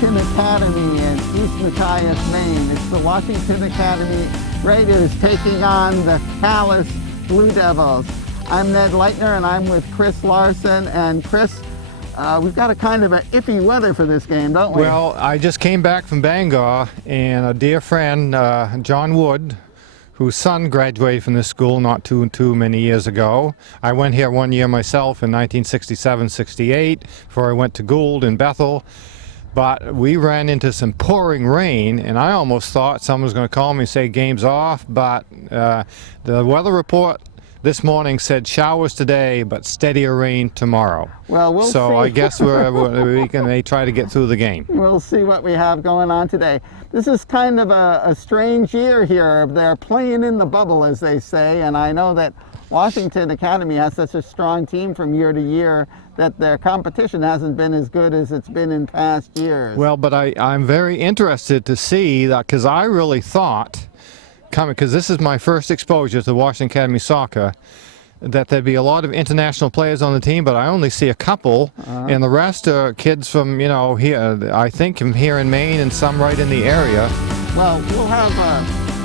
Washington Academy in East Machias, Maine. It's the Washington Academy Raiders taking on the Calais Blue Devils. I'm Ned Leitner and I'm with Chris Larson. And Chris, we've got a kind of an iffy weather for this game, don't we? Well, I just came back from Bangor, and a dear friend, John Wood, whose son graduated from this school not too many years ago. I went here one year myself in 1967-68 before I went to Gould in Bethel. But we ran into some pouring rain, and I almost thought someone was going to call me and say game's off, but the weather report this morning said showers today, but steadier rain tomorrow. Well, we'll see. So I guess we may try to get through the game. We'll see what we have going on today. This is kind of a strange year here. They're playing in the bubble, as they say, and I know that Washington Academy has such a strong team from year to year that their competition hasn't been as good as it's been in past years. Well, but I'm very interested to see that, because I really thought, because this is my first exposure to Washington Academy soccer, that there'd be a lot of international players on the team, but I only see a couple, and the rest are kids from, here, I think from here in Maine and some right in the area. Well, we'll have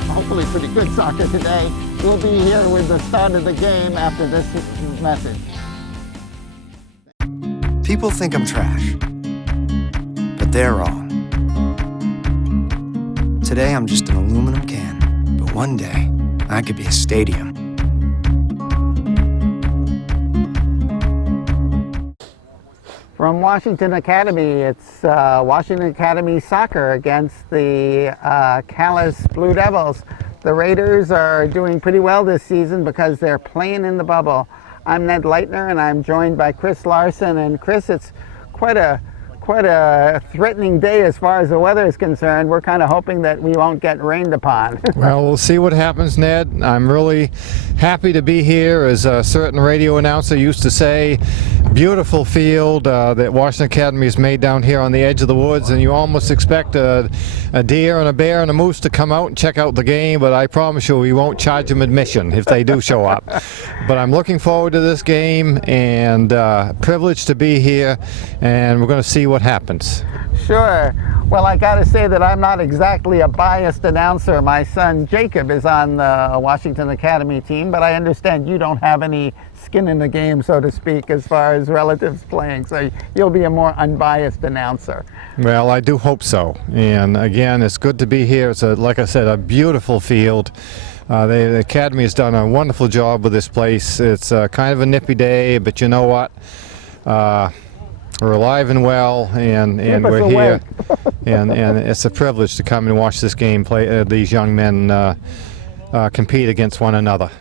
hopefully pretty good soccer today. We'll be here with the start of the game after this message. People think I'm trash, but they're wrong. Today I'm just an aluminum can, but one day I could be a stadium. From Washington Academy, it's Washington Academy soccer against the Calais Blue Devils. The Raiders are doing pretty well this season because they're playing in the bubble. I'm Ned Leitner and I'm joined by Chris Larson. And Chris, it's quite a threatening day as far as the weather is concerned. We're kind of hoping that we won't get rained upon. Well, we'll see what happens, Ned. I'm really happy to be here. As a certain radio announcer used to say, beautiful field that Washington Academy has made down here on the edge of the woods, and you almost expect a deer and a bear and a moose to come out and check out the game, but I promise you we won't charge them admission if they do show up. But I'm looking forward to this game, and privileged to be here, and we're going to see what happens. Sure. Well, I got to say that I'm not exactly a biased announcer. My son Jacob is on the Washington Academy team, but I understand you don't have any skin in the game, so to speak, as far as relatives playing, so you'll be a more unbiased announcer. Well, I do hope so. And again, it's good to be here. It's, like I said, a beautiful field. The Academy has done a wonderful job with this place. It's kind of a nippy day, but you know what? We're alive and well, and we're here, and it's a privilege to come and watch this game. These young men compete against one another.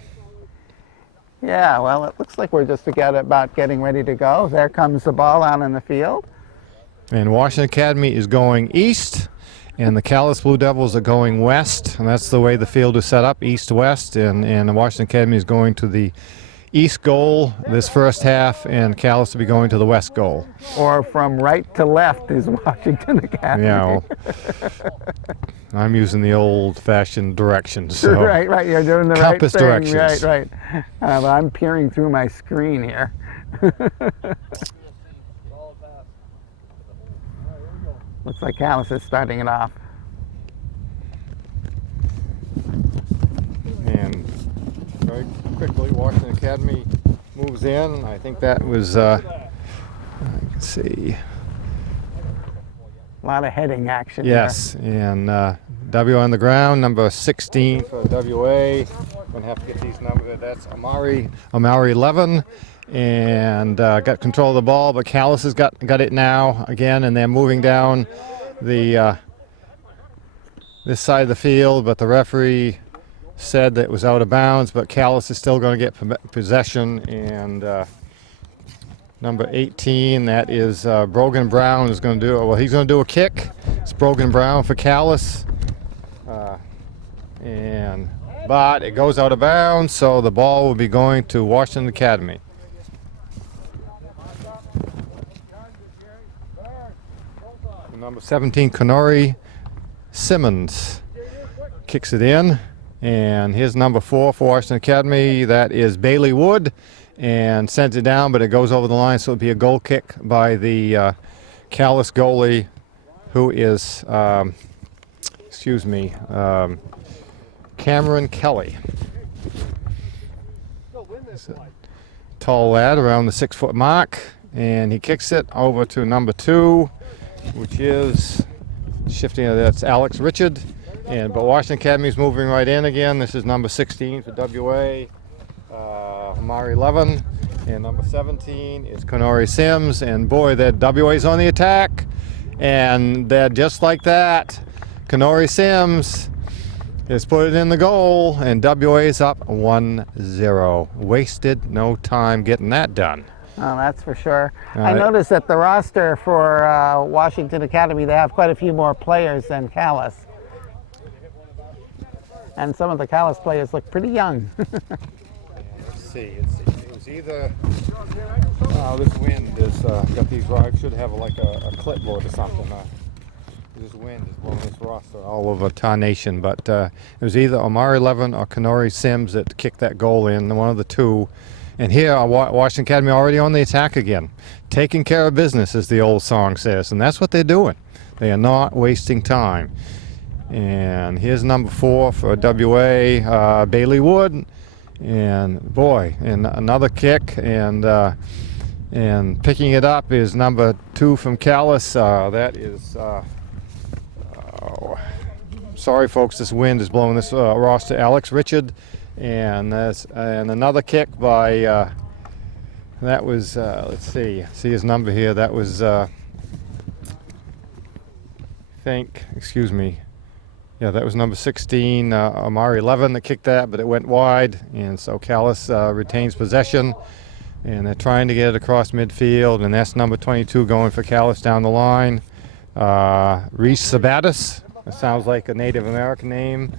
Yeah, well, it looks like we're just about getting ready to go. There comes the ball out in the field. And Washington Academy is going east, and the Calais Blue Devils are going west, and that's the way the field is set up, east-west, and the Washington Academy is going to the east goal this first half, and Calais will be going to the west goal. Or from right to left is Washington Academy. Yeah, well, I'm using the old-fashioned directions. So right, you're doing the compass right thing. directions. Right. But I'm peering through my screen here. Looks like Calais is starting it off. And very quickly, Washington Academy moves in. I think that was, I can see. A lot of heading action. Yes, here. and W on the ground, number 16 for WA. Going to have to get these numbers. That's Amari 11, and got control of the ball, but Calais has got it now again, and they're moving down the this side of the field, but the referee said that it was out of bounds, but Calais is still going to get possession, and number 18, that is Brogan Brown, is going to do it. Well, he's going to do a kick. It's Brogan Brown for Calais, but it goes out of bounds, so the ball will be going to Washington Academy. Number 17, Conori Simmons kicks it in. And here's number 4 for Washington Academy. That is Bailey Wood, and sends it down, but it goes over the line, so it'll be a goal kick by the Calais goalie, who is, Cameron Kelly. He's a tall lad around the 6-foot mark, and he kicks it over to number 2, which is shifting. That's Alex Richard, but Washington Academy's moving right in again. This is number 16 for WA, Amari Levin, and number 17 is Conori Sims. And boy, that WA's on the attack, and they're just like that. Conori Sims has put it in the goal, and WA's up 1-0. Wasted no time getting that done. Oh, that's for sure. I noticed that the roster for Washington Academy, they have quite a few more players than Calais. And some of the Calais players look pretty young. Let's see. It was either... this wind has got these... I should have like a clipboard or something. This wind is blowing this roster all over tarnation. But it was either Amari Levin or Conori Sims that kicked that goal in, one of the two. And here, Washington Academy already on the attack again. Taking care of business, as the old song says. And that's what they're doing. They are not wasting time. And here's number 4 for WA, Bailey Wood. And boy, and another kick. And picking it up is number 2 from Calais. That is... sorry, folks, this wind is blowing this roster. Alex Richard. And another kick by, that was, let's see his number here. That was, that was number 16, Amari Levin that kicked that, but it went wide. And so Calais retains possession, and they're trying to get it across midfield. And that's number 22 going for Calais down the line. Reese Sabatis, that sounds like a Native American name.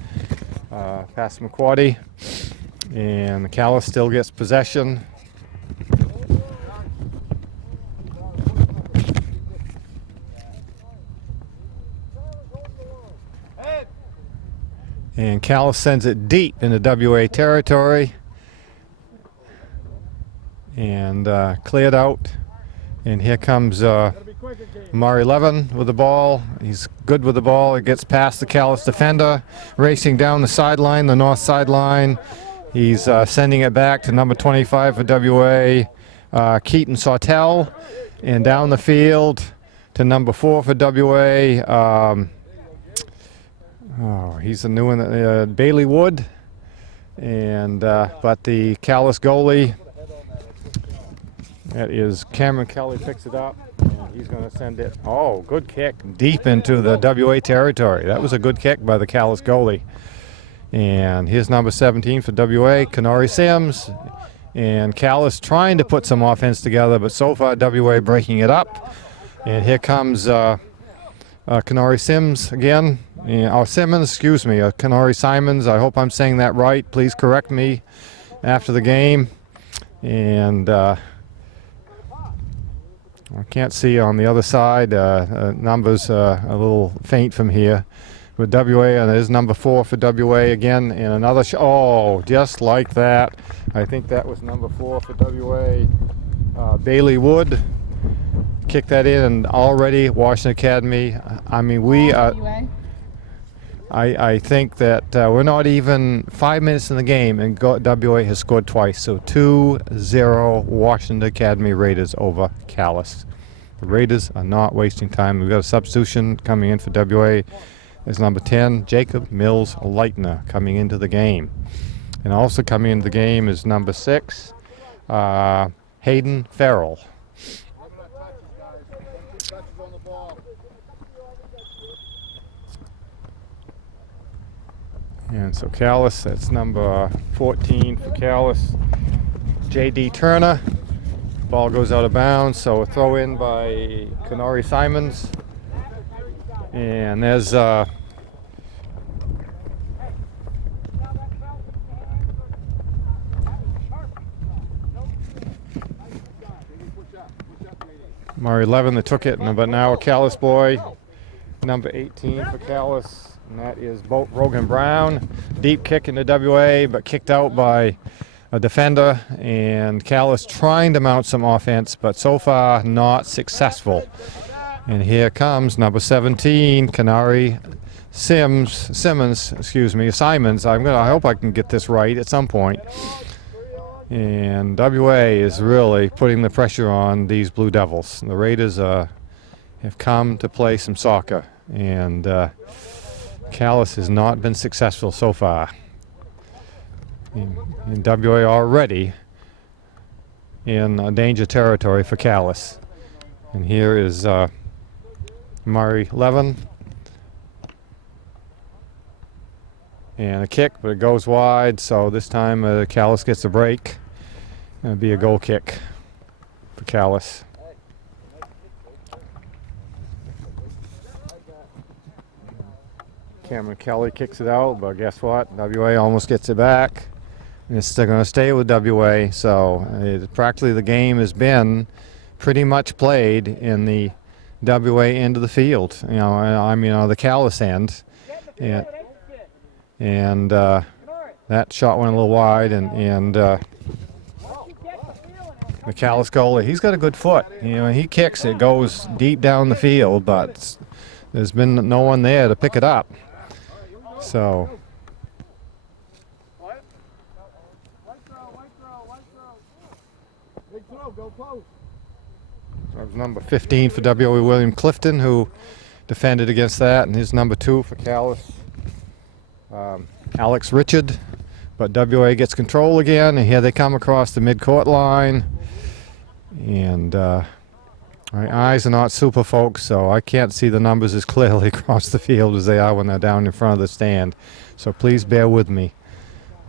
Passamaquoddy, and Calais still gets possession. And Calais sends it deep into WA territory, and cleared out. And here comes Amari Levin with the ball. He's good with the ball. It gets past the Calais defender, racing down the sideline, the north sideline. He's sending it back to number 25 for WA, Keaton Sawtell, and down the field to number 4 for WA. He's a new one, Bailey Wood, and but the Calais goalie. That is Cameron Kelly picks it up, and he's going to send it. Oh, good kick deep into the WA territory. That was a good kick by the Calais goalie. And here's number 17 for WA, Conori Sims. And Calais trying to put some offense together, but so far WA breaking it up. And here comes Conori Sims again. Simmons, Conori Simons. I hope I'm saying that right. Please correct me after the game. And... I can't see on the other side. Numbers a little faint from here. With WA, and there's number 4 for WA again, and another. Just like that. I think that was number 4 for WA. Bailey Wood kicked that in, and already Washington Academy. I mean, we are. I think that we're not even 5 minutes in the game, and WA has scored twice. So 2-0 Washington Academy Raiders over Calais. The Raiders are not wasting time. We've got a substitution coming in for WA. There's number 10, Jacob Mills Leitner, coming into the game. And also coming into the game is number 6, Hayden Farrell. And so Calais, that's number 14 for Calais. J.D. Turner. Ball goes out of bounds, so a throw in by Conori Simons. And there's Murray Levin that took it, but now a Calais boy. Number 18 for Calais. And that is Rogan Brown. Deep kick into WA, but kicked out by a defender. And Calais trying to mount some offense, but so far not successful. And here comes number 17, Canary Simons. I hope I can get this right at some point. And WA is really putting the pressure on these Blue Devils. The Raiders have come to play some soccer, and Calais has not been successful so far. In WA already in danger territory for Calais. And here is Murray Levin. And a kick, but it goes wide, so this time Calais gets a break. It'll be a goal kick for Calais. Cameron Kelly kicks it out, but guess what? WA almost gets it back. And it's still going to stay with WA, so practically the game has been pretty much played in the WA end of the field. You know, I mean, the Calais end. And that shot went a little wide, and the Calais goalie, he's got a good foot. You know, he kicks, it goes deep down the field, but there's been no one there to pick it up. So that was number 15 for WA, William Clifton, who defended against that, and his number 2 for Calais, Alex Richard. But WA gets control again, and here they come across the mid-court line. And my eyes are not super, folks, so I can't see the numbers as clearly across the field as they are when they're down in front of the stand. So please bear with me.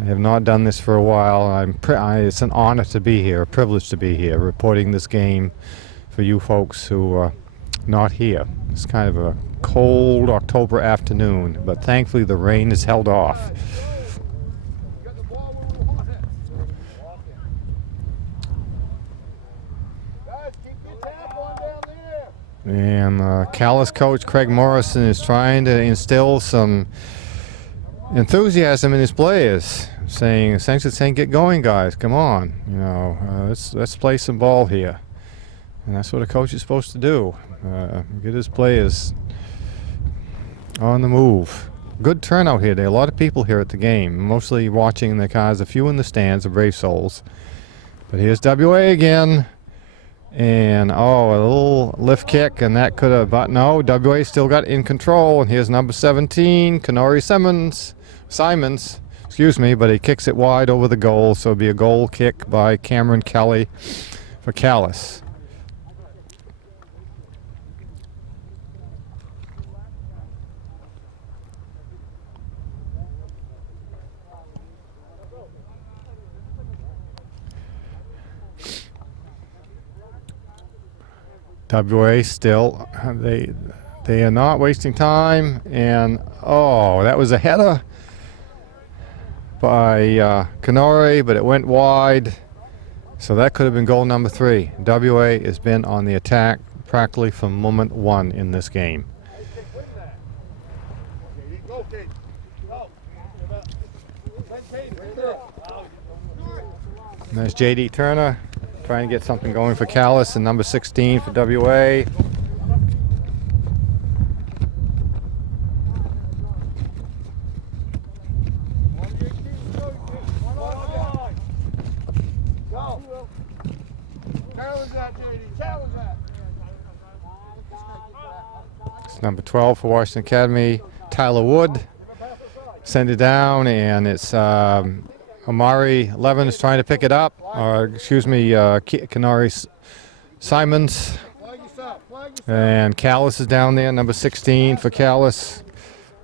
I have not done this for a while. It's an honor to be here, a privilege to be here, reporting this game for you folks who are not here. It's kind of a cold October afternoon, but thankfully the rain is held off. And Calais coach Craig Morrison is trying to instill some enthusiasm in his players, essentially saying, "Get going, guys! Come on! You know, let's play some ball here." And that's what a coach is supposed to do: get his players on the move. Good turnout here. There are a lot of people here at the game, mostly watching in their cars. A few in the stands, the brave souls. But here's WA again. And a little lift kick, and that could have, but no, WA still got in control. And here's number 17, Canary Simons, but he kicks it wide over the goal, so it'll be a goal kick by Cameron Kelly for Calais. WA still, they are not wasting time, and that was a header by Canary, but it went wide, so that could have been goal number 3. WA has been on the attack practically from moment 1 in this game. And there's JD Turner trying to get something going for Calais, and number 16 for WA. It's number 12 for Washington Academy, Tyler Wood. Send it down, and it's Amari Levin is trying to pick it up, Canary Simons. And Calais is down there, number 16 for Calais.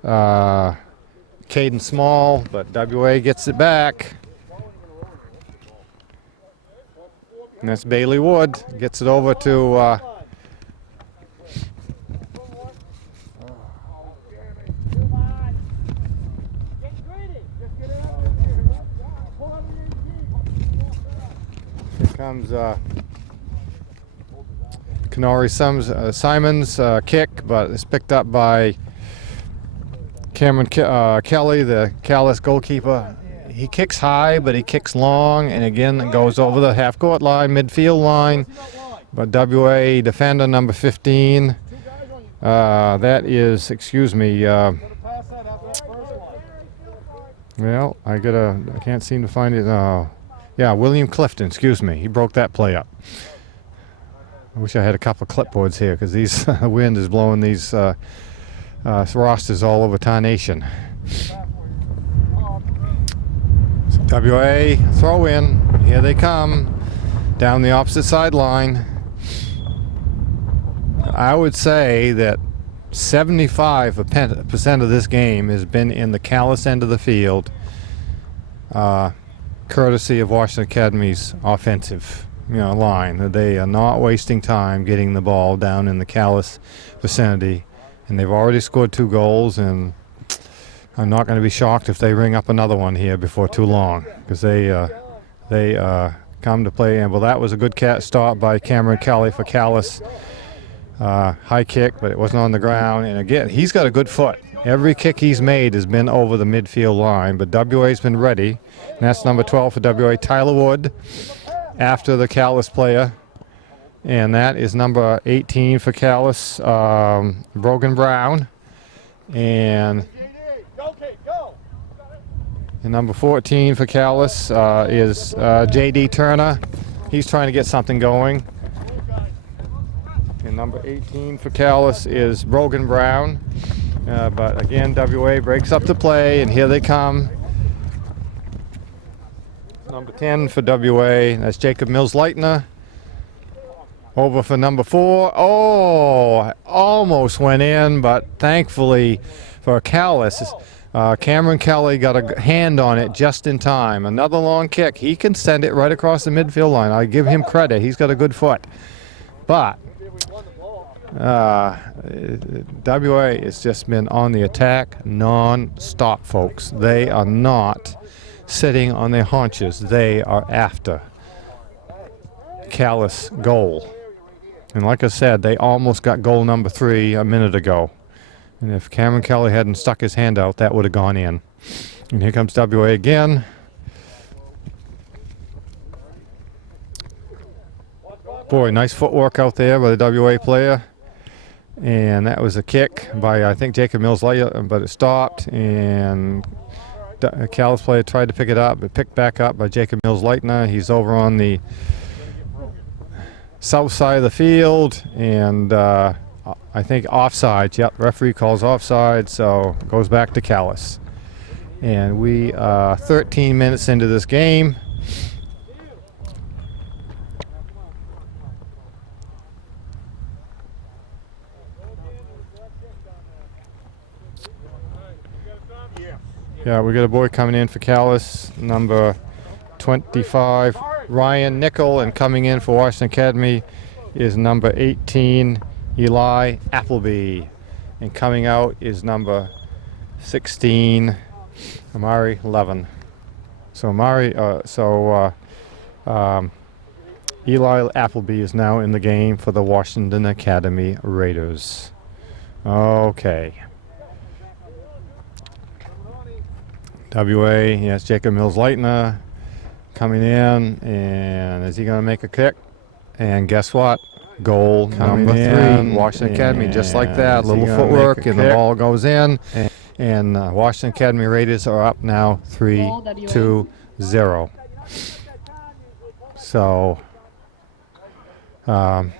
Caden Small, but WA gets it back. And that's Bailey Wood, gets it over to comes Canary Simons kick, but it's picked up by Cameron Kelly, the Calais goalkeeper. He kicks high, but he kicks long, and again it goes over the half-court line, midfield line. But WA defender number 15 That is, excuse me. Well, I can't seem to find it. Yeah, William Clifton, excuse me. He broke that play up. I wish I had a couple of clipboards here because these the wind is blowing these rosters all over tarnation. So WA throw in. Here they come down the opposite sideline. I would say that 75% of this game has been in the Calais end of the field, courtesy of Washington Academy's offensive line. They are not wasting time getting the ball down in the Calais vicinity, and they've already scored 2 goals, and I'm not going to be shocked if they ring up another one here before too long, because they come to play. And well, that was a good stop by Cameron Kelly for Calais. High kick, but it wasn't on the ground. And again, he's got a good foot. Every kick he's made has been over the midfield line, but WA's been ready. And that's number 12 for WA, Tyler Wood, after the Calais player. And that is number 18 for Calais, Brogan Brown. And number 14 for Calais is J.D. Turner. He's trying to get something going. And number 18 for Calais is Brogan Brown. But again, WA breaks up the play, and here they come. Number 10 for WA, that's Jacob Mills-Leitner. Over for number 4. Oh, almost went in, but thankfully for Calais, Cameron Kelly got a hand on it just in time. Another long kick. He can send it right across the midfield line. I give him credit. He's got a good foot. But WA has just been on the attack non-stop, folks. They are not sitting on their haunches. They are after Calais goal. And like I said, they almost got goal number 3 a minute ago. And if Cameron Kelly hadn't stuck his hand out, that would have gone in. And here comes WA again. Boy, nice footwork out there by the WA player. And that was a kick by, I think, Jacob Mills-Leitner, but it stopped. And Calais player tried to pick it up, but picked back up by Jacob Mills-Leitner. He's over on the south side of the field, and I think offside. Yep, referee calls offside, so it goes back to Calais. And we are 13 minutes into this game. Yeah, we got a boy coming in for Calais, number 25, Ryan Nickel, and coming in for Washington Academy is number 18, Eli Appleby, and coming out is number 16, Amari Levin. So Eli Appleby is now in the game for the Washington Academy Raiders. Okay. WA, yes, Jacob Mills-Leitner coming in, and is he going to make a kick? And guess what? Goal number 3, Washington Academy, just like that. Little footwork, and the ball goes in. And Washington Academy Raiders are up now 3-2-0. So, and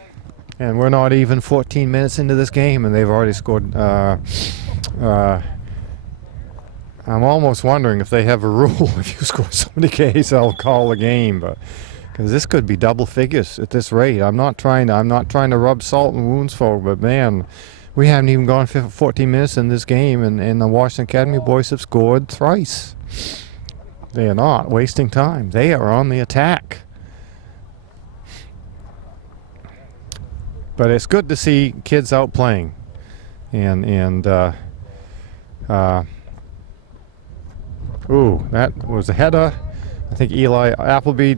we're not even 14 minutes into this game, and they've already scored. I'm almost wondering if they have a rule if you score so many Ks, they'll call the game, but because this could be double figures at this rate. I'm not trying to rub salt in wounds, folk, but man, we haven't even gone 14 minutes in this game, and the Washington Academy boys have scored thrice. They are not wasting time. They are on the attack. But it's good to see kids out playing, and ooh, that was a header. I think Eli Appleby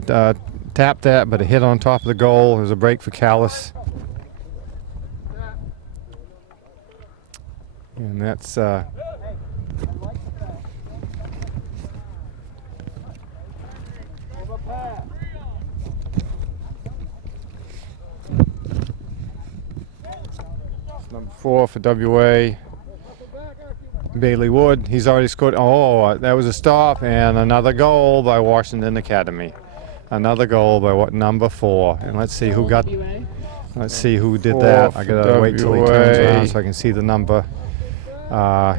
tapped that, but it hit on top of the goal. There's a break for Calais. And that's Number 4 for WA. Bailey Wood. He's already scored. Oh, that was a stop and another goal by Washington Academy. Another goal by number 4. And let's see who got. Let's see who did that. I gotta wait till he turns around so I can see the number.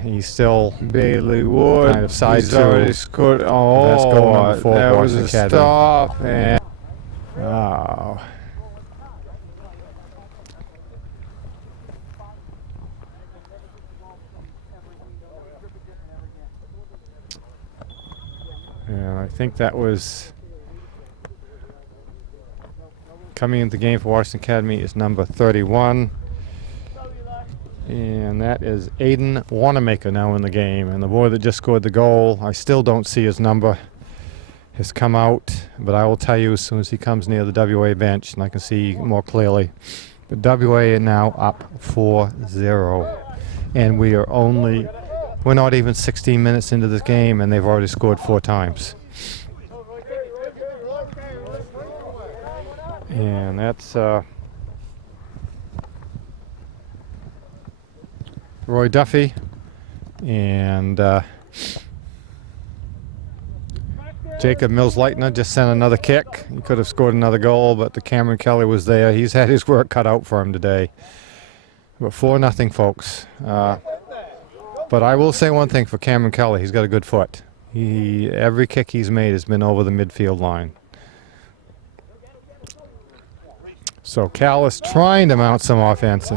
He's still Bailey Wood. kind of side He's two. already scored. Oh, That's goal number 4 that for was a Washington Academy. stop. And Oh. And I think that was coming into the game for Washington Academy is number 31. And that is Aiden Wanamaker now in the game. And the boy that just scored the goal, I still don't see his number, has come out. But I will tell you as soon as he comes near the WA bench and I can see more clearly. But WA are now up 4-0. And we're not even 16 minutes into this game and they've already scored 4 times. And that's Roy Duffy and Jacob Mills-Leitner just sent another kick. He could have scored another goal, but the Cameron Kelly was there. He's had his work cut out for him today. But 4-0, folks. But I will say one thing for Cameron Kelly. He's got a good foot. Every kick he's made has been over the midfield line. So Calais trying to mount some offense.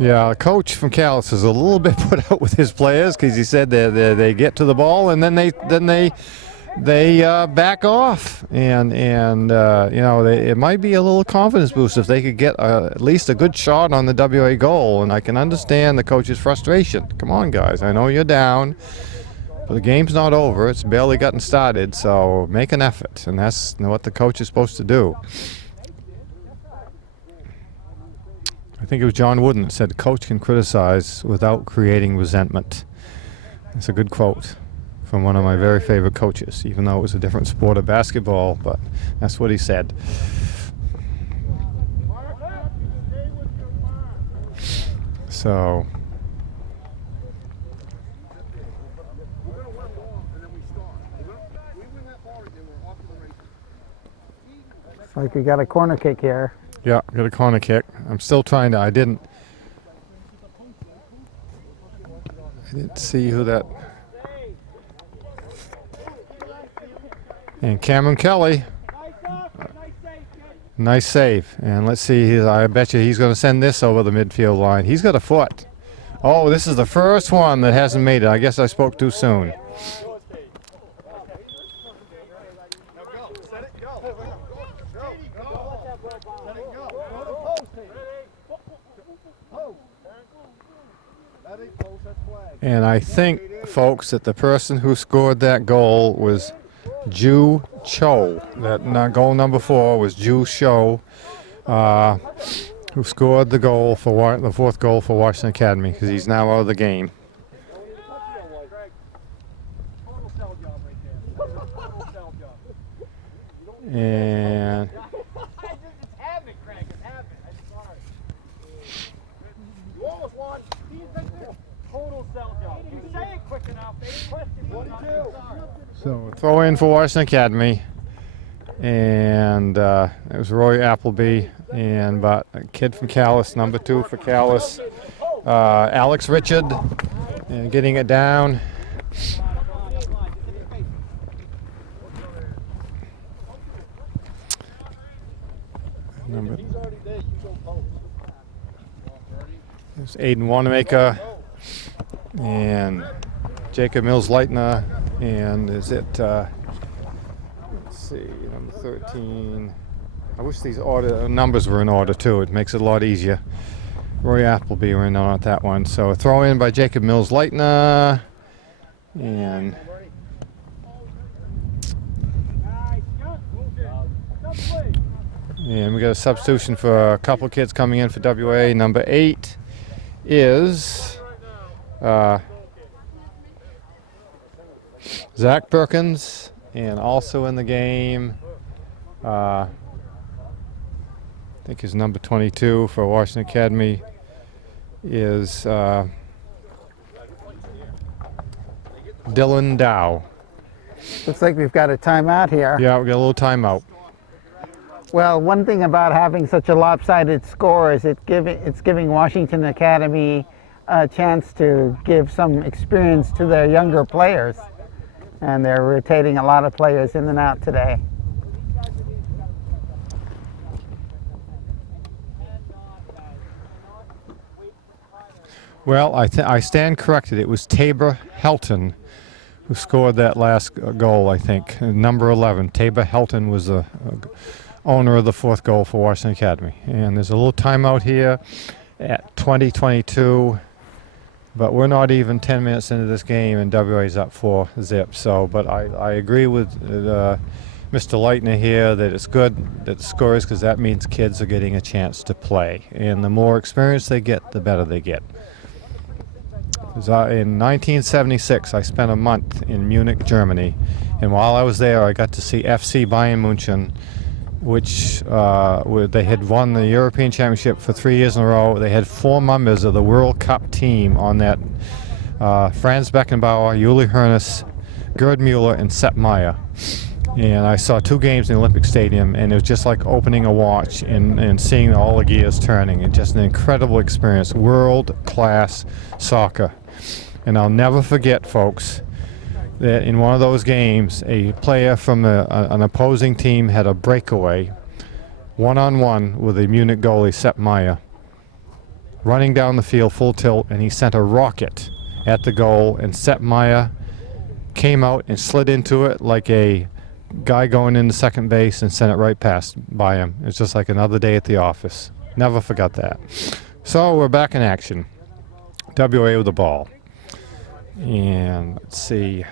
Yeah, the coach from Calais is a little bit put out with his players because he said they get to the ball and then they back off, and you know, it might be a little confidence boost if they could get at least a good shot on the WA goal. And I can understand the coach's frustration. Come on, guys, I know you're down, but the game's not over. It's barely gotten started, so make an effort, and that's what the coach is supposed to do. I think it was John Wooden that said, "Coach can criticize without creating resentment." That's a good quote from one of my very favorite coaches, even though it was a different sport of basketball, but that's what he said. So Looks like we got a corner kick here. yeah, got a corner kick. I'm still trying to, I didn't see who that. And Cameron Kelly, nice save. And let's see, I bet you he's going to send this over the midfield line. He's got a foot. Oh, this is the first one that hasn't made it. I guess I spoke too soon. And I think, folks, that the person who scored that goal was Ju Cho. That goal number 4 was Ju Cho, who scored the goal for the 4th goal for Washington Academy, because he's now out of the game. And so throw in for Washington Academy, and it was Roy Appleby, but a kid from Calais, number 2 for Calais, Alex Richard, and getting it down. There's Aiden Wanamaker and Jacob Mills-Leitner, and is it, let's see, number 13. I wish these numbers were in order too. It makes it a lot easier. Roy Appleby were in on that one. So a throw in by Jacob Mills-Leitner, and we got a substitution for a couple of kids coming in for WA. Number 8 is Zach Perkins, and also in the game, I think his number 22 for Washington Academy is Dylan Dow. Looks like we've got a timeout here. Yeah, we got a little timeout. Well, one thing about having such a lopsided score is it's giving Washington Academy a chance to give some experience to their younger players. And they're rotating a lot of players in and out today. Well, I stand corrected. It was Tabor Helton who scored that last goal, I think. Number 11. Tabor Helton was the owner of the fourth goal for Washington Academy. And there's a little timeout here at 20:22. But we're not even 10 minutes into this game, and WA's up 4-0. So, but I agree with Mr. Leitner here that it's good that the score is, because that means kids are getting a chance to play. And the more experience they get, the better they get. In 1976, I spent a month in Munich, Germany. And while I was there, I got to see FC Bayern München, which they had won the European Championship for 3 years in a row. They had 4 members of the World Cup team on that: Franz Beckenbauer, Uli Hoeneß, Gerd Muller, and Sepp Maier. And I saw 2 games in the Olympic Stadium, and it was just like opening a watch and seeing all the gears turning. And just an incredible experience, world-class soccer. And I'll never forget, folks, that in one of those games, a player from an opposing team had a breakaway, one-on-one with the Munich goalie, Sepp Maier, running down the field full tilt, and he sent a rocket at the goal, and Sepp Maier came out and slid into it like a guy going into second base and sent it right past by him. It's just like another day at the office. Never forgot that. So we're back in action. WA with the ball. And let's see.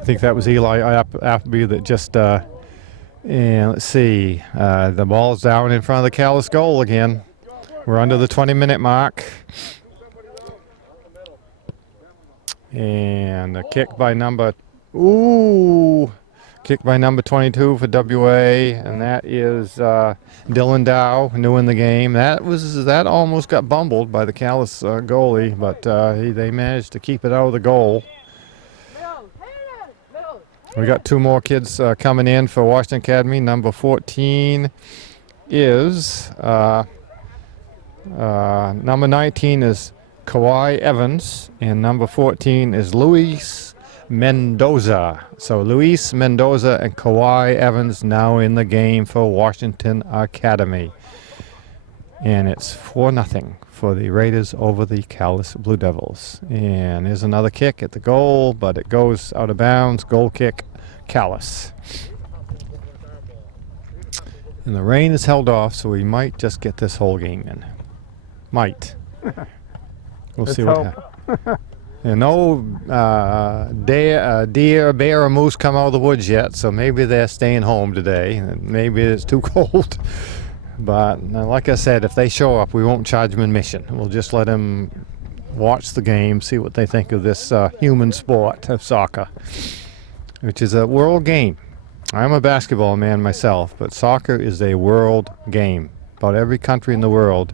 I think that was Eli Appleby that just, and let's see, the ball's down in front of the Calais goal again. We're under the 20-minute mark. And a kick by number 22 for WA, and that is Dylan Dow, new in the game. That almost got bumbled by the Calais goalie, but they managed to keep it out of the goal. We got 2 more kids coming in for Washington Academy. Number 14 is number 19 is Kawhi Evans, and number 14 is Luis Mendoza. So Luis Mendoza and Kawhi Evans now in the game for Washington Academy. And it's 4-0 for the Raiders over the Calais Blue Devils. And here's another kick at the goal, but it goes out of bounds. Goal kick, Calais. And the rain is held off, so we might just get this whole game in. Might. We'll see what happens. And no deer, bear, or moose come out of the woods yet, so maybe they're staying home today. Maybe it's too cold. But like I said, if they show up, we won't charge them admission. We'll just let them watch the game, see what they think of this human sport of soccer, which is a world game. I'm a basketball man myself, but soccer is a world game. About every country in the world,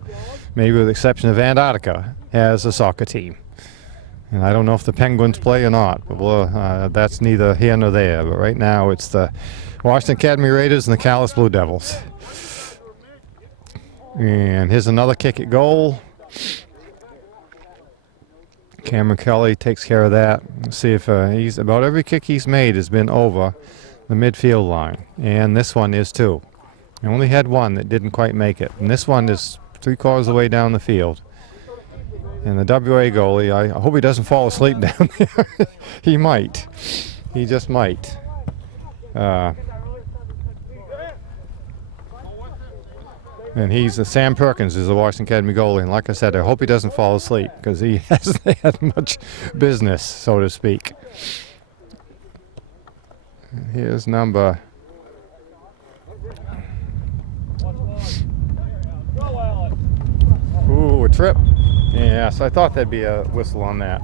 maybe with the exception of Antarctica, has a soccer team. And I don't know if the Penguins play or not, but that's neither here nor there. But right now it's the Washington Academy Raiders and the Calais Blue Devils. And here's another kick at goal. Cameron Kelly takes care of that. Let's see if about every kick he's made has been over the midfield line. And this one is too. I only had one that didn't quite make it. And this one is 3/4 of the way down the field. And the WA goalie, I hope he doesn't fall asleep down there. He might. He just might. And Sam Perkins is the Washington Academy goalie. And like I said, I hope he doesn't fall asleep, because he hasn't had much business, so to speak. Here's number... Ooh, a trip. Yeah, so I thought there'd be a whistle on that.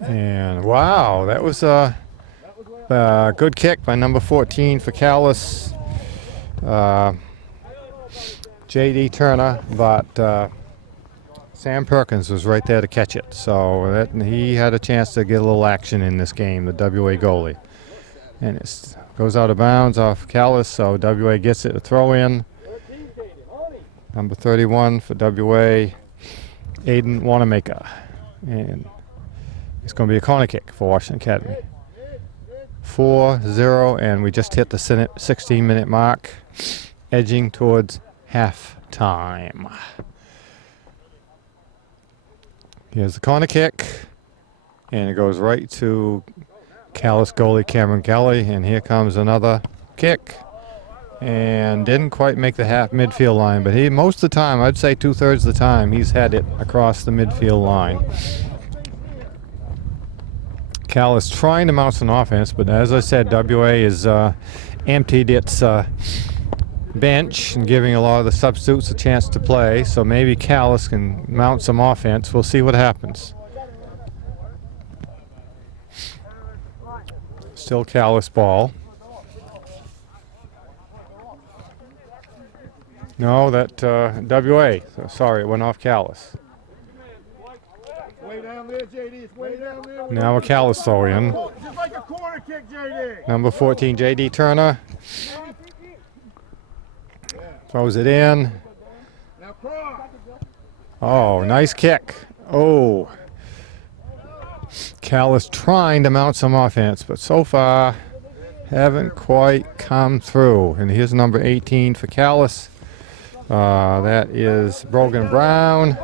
And wow, that was a good kick by number 14 for Calais, J.D. Turner, but Sam Perkins was right there to catch it. So he had a chance to get a little action in this game, the WA goalie. And it goes out of bounds off Calais, so WA gets it, a throw in. Number 31 for WA, Aiden Wanamaker. And it's going to be a corner kick for Washington Academy. 4-0, and we just hit the 16-minute mark, edging towards halftime. Here's the corner kick, and it goes right to Calais goalie Cameron Kelly, and here comes another kick. And didn't quite make the half midfield line, but most of the time, I'd say 2/3 of the time, he's had it across the midfield line. Cal is trying to mount an offense, but as I said, WA has emptied its bench and giving a lot of the substitutes a chance to play, so maybe Calais can mount some offense. We'll see what happens. Still Calais ball. No, that WA. So, sorry, it went off Calais. Way down there, JD. It's way down there. Now a Calais throw in. Just like a corner kick, JD. Number 14, J.D. Turner. Throws it in. Now cross. Oh, nice kick. Oh. Calais trying to mount some offense, but so far haven't quite come through. And here's number 18 for Calais. That is Brogan Brown.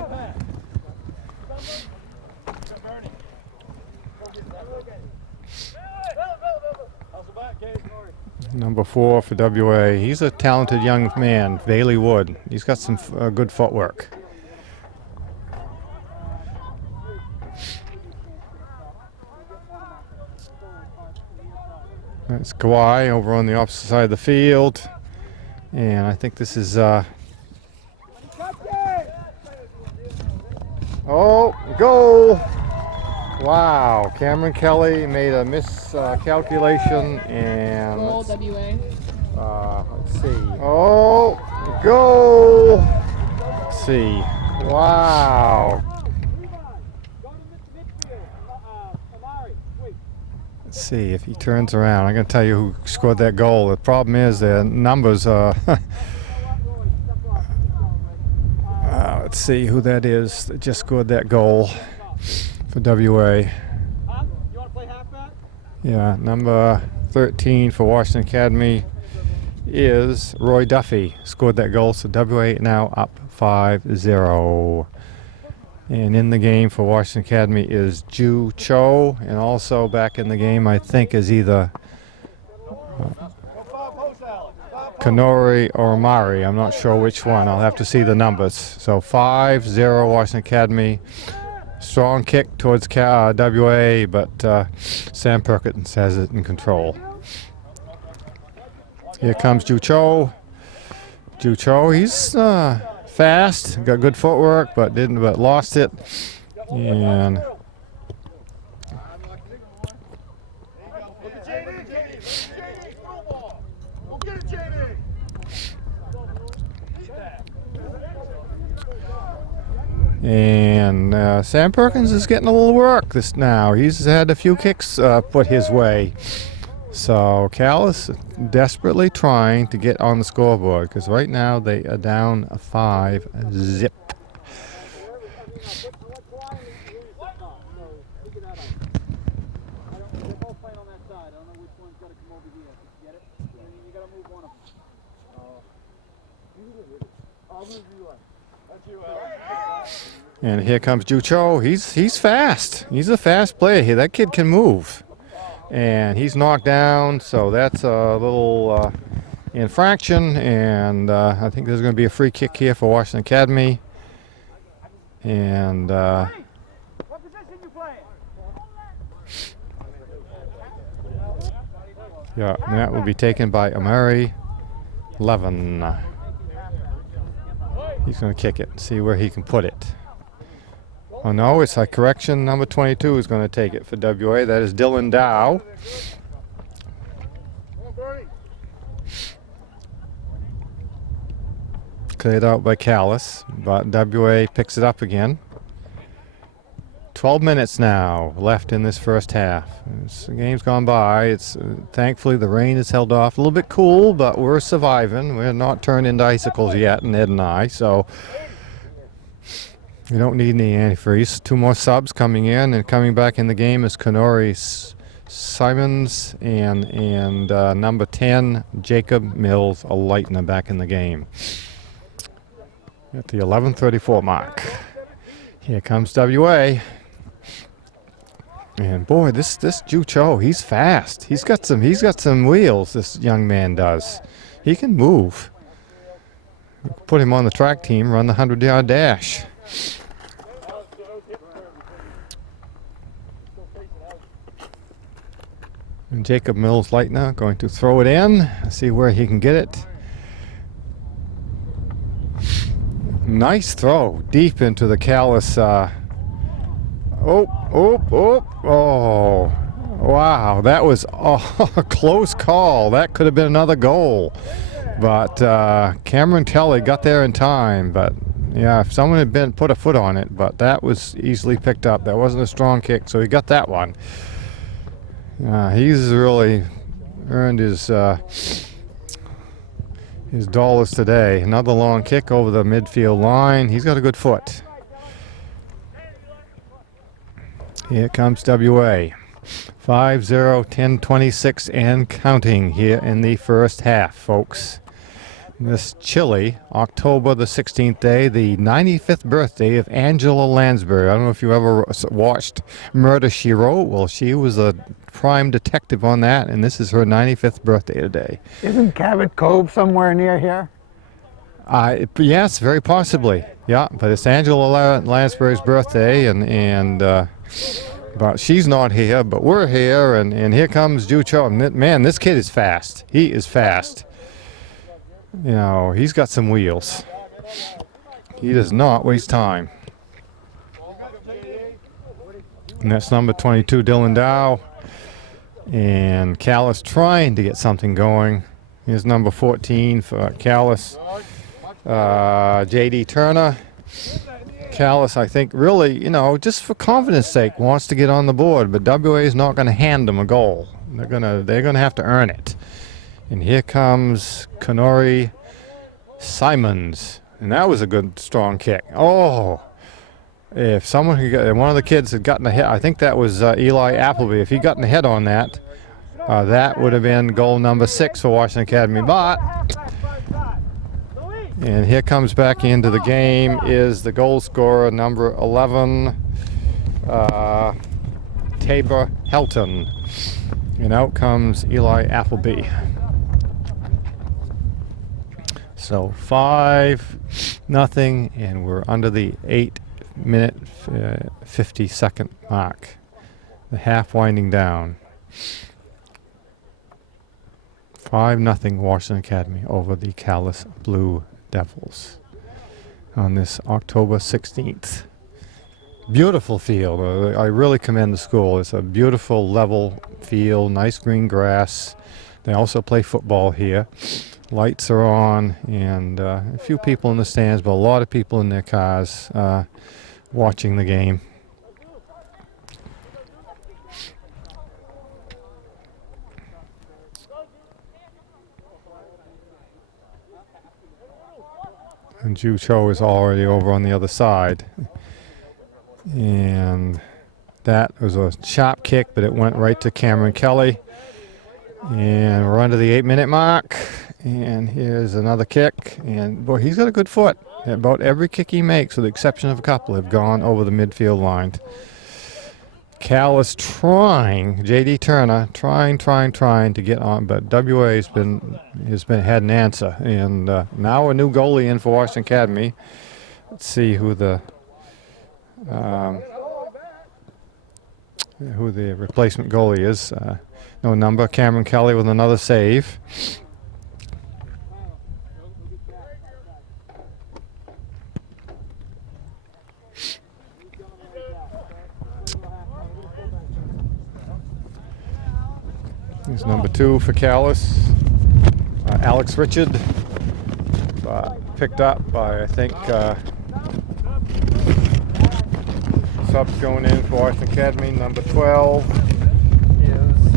Number 4 for WA. He's a talented young man, Bailey Wood. He's got some good footwork. That's Kawhi over on the opposite side of the field. And I think this is oh, goal! Wow, Cameron Kelly made a miscalculation and Goal, WA. let's see. Oh, goal! Let's see. Wow. Let's see if he turns around. I'm going to tell you who scored that goal. The problem is the numbers. Let's see who that is that just scored that goal for WA. Yeah, number 13 for Washington Academy is Roy Duffy. Scored that goal, so WA now up 5-0. And in the game for Washington Academy is Ju Cho, and also back in the game I think is either Kanori or Amari. I'm not sure which one. I'll have to see the numbers. So 5-0 Washington Academy. Strong kick towards WA, but Sam Perkins has it in control. Here comes Ju Cho. Ju Cho, he's fast, got good footwork, but lost it. And Sam Perkins is getting a little work this now. He's had a few kicks put his way. So Cal is desperately trying to get on the scoreboard because right now they are down a 5-0. And here comes Ju Cho. He's fast. He's a fast player here. That kid can move. And he's knocked down, so that's a little infraction. And I think there's going to be a free kick here for Washington Academy. And What position you playing? yeah, and that will be taken by Amari Levin. He's going to kick it, see where he can put it. Oh no, it's a correction. Number 22 is going to take it for WA. That is Dylan Dow. Come on, Bernie. Cleared out by Calais, but WA picks it up again. 12 minutes now left in this first half. The game's gone by. It's thankfully the rain is held off. A little bit cool, but we're surviving. We're not turned into icicles yet, Ned and I, so we don't need any antifreeze. 2 more subs coming in, and coming back in the game is Kenori Simons and number 10 Jacob Mills, a lightener, back in the game at the 11:34 mark. Here comes WA. And boy, this Ju Cho, he's fast. He's got some wheels, this young man does. He can move. Put him on the track team, run the 100-yard dash. And Jacob Mills Lightner going to throw it in, see where he can get it. Nice throw, deep into the Calais. Oh, wow, that was a close call. That could have been another goal. But Cameron Kelly got there in time. But yeah, if someone had put a foot on it, but that was easily picked up. That wasn't a strong kick, so he got that one. He's really earned his dollars today. Another long kick over the midfield line. He's got a good foot. Here comes WA. 5-0, 10-26 and counting here in the first half, folks. This chilly October the 16th day, the 95th birthday of Angela Lansbury. I don't know if you ever watched Murder, She Wrote. Well, she was a prime detective on that, and this is her 95th birthday today. Isn't Cabot Cove somewhere near here? Yes, very possibly. Yeah, but it's Angela Lansbury's birthday, and but she's not here, but we're here, and here comes Ju Cho. Man, this kid is fast. He is fast. You know, he's got some wheels. He does not waste time. And that's number 22, Dylan Dow. And Calais trying to get something going. Here's number 14 for Calais. J.D. Turner. Calais, I think, really, you know, just for confidence sake, wants to get on the board, but WA is not going to hand them a goal. They're gonna have to earn it. And here comes Kenori Simons, and that was a good strong kick. Oh, if someone could get, one of the kids had gotten a hit, I think that was Eli Appleby. If he'd gotten a hit on that, that would have been goal number 6 for Washington Academy. And here comes back into the game is the goal scorer, number 11, Tabor Helton. And out comes Eli Appleby. So 5-0, and we're under the 8-minute 50-second mark. The half winding down. 5-0 Washington Academy over the Calais Blue Devils on this October 16th. Beautiful field. I really commend the school. It's a beautiful level field, nice green grass. They also play football here. Lights are on, and a few people in the stands, but a lot of people in their cars watching the game. And Ju Cho is already over on the other side. And that was a sharp kick, but it went right to Cameron Kelly. And we're under the 8-minute mark. And here's another kick. And boy, he's got a good foot. About every kick he makes, with the exception of a couple, have gone over the midfield line. Calais trying, J.D. Turner trying to get on, but WA had an answer, and now a new goalie in for Washington Academy. Let's see who the replacement goalie is. No number. Cameron Kelly with another save. He's number 2 for Calais. Alex Richard, picked up by, I think, subs going in for Washington Academy. Number 12 is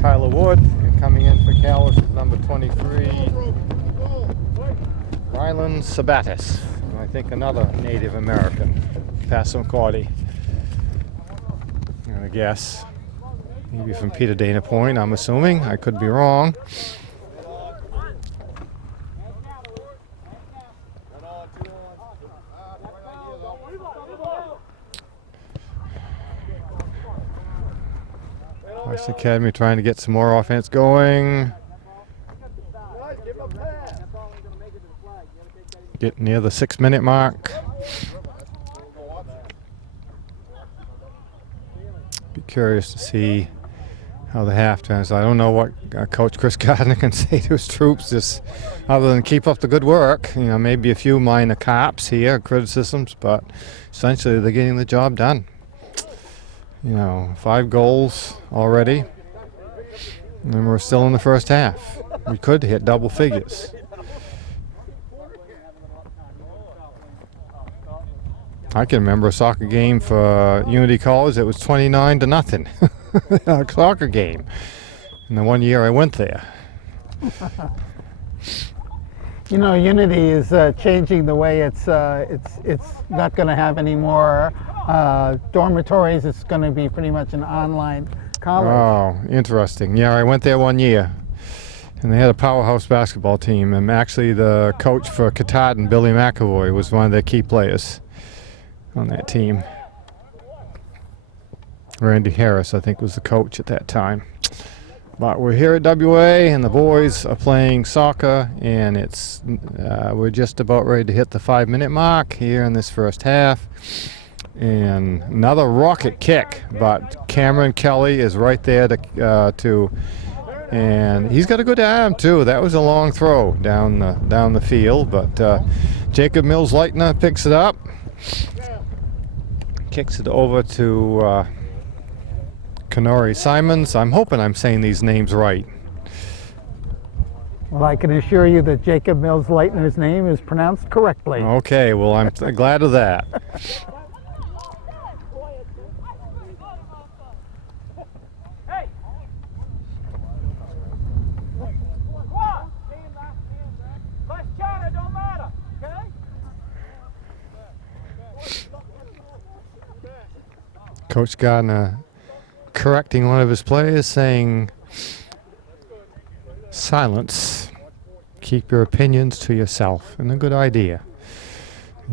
Tyler Wood, and coming in for Calais is number 23, Rylan Sabatis, and I think another Native American, Passamaquoddy, I guess. Maybe from Peter Dana Point, I'm assuming. I could be wrong. Washington Academy trying to get some more offense going. Getting near the 6-minute mark. Be curious to see how the half turns. I don't know what Coach Chris Gardner can say to his troops, just other than keep up the good work. You know, maybe a few minor cops here, criticisms, but essentially they're getting the job done. You know, 5 goals already, and we're still in the first half. We could hit double figures. I can remember a soccer game for Unity College that was 29-0. A soccer game. And the one year I went there. You know, Unity is changing the way it's not going to have any more dormitories. It's going to be pretty much an online college. Oh, interesting. Yeah, I went there one year. And they had a powerhouse basketball team. And actually the coach for Katahdin, Billy McAvoy, was one of their key players on that team. Randy Harris, I think, was the coach at that time. But we're here at WA, and the boys are playing soccer, and it's we're just about ready to hit the 5-minute mark here in this first half. And another rocket kick, but Cameron Kelly is right there to and he's got a good arm too. That was a long throw down the field, but Jacob Mills-Leitner picks it up. Kicks it over to Kenori Simons. I'm hoping I'm saying these names right. Well, I can assure you that Jacob Mills-Leitner's name is pronounced correctly. Okay, well, I'm glad of that. Coach Gardner correcting one of his players, saying, silence, keep your opinions to yourself, and a good idea.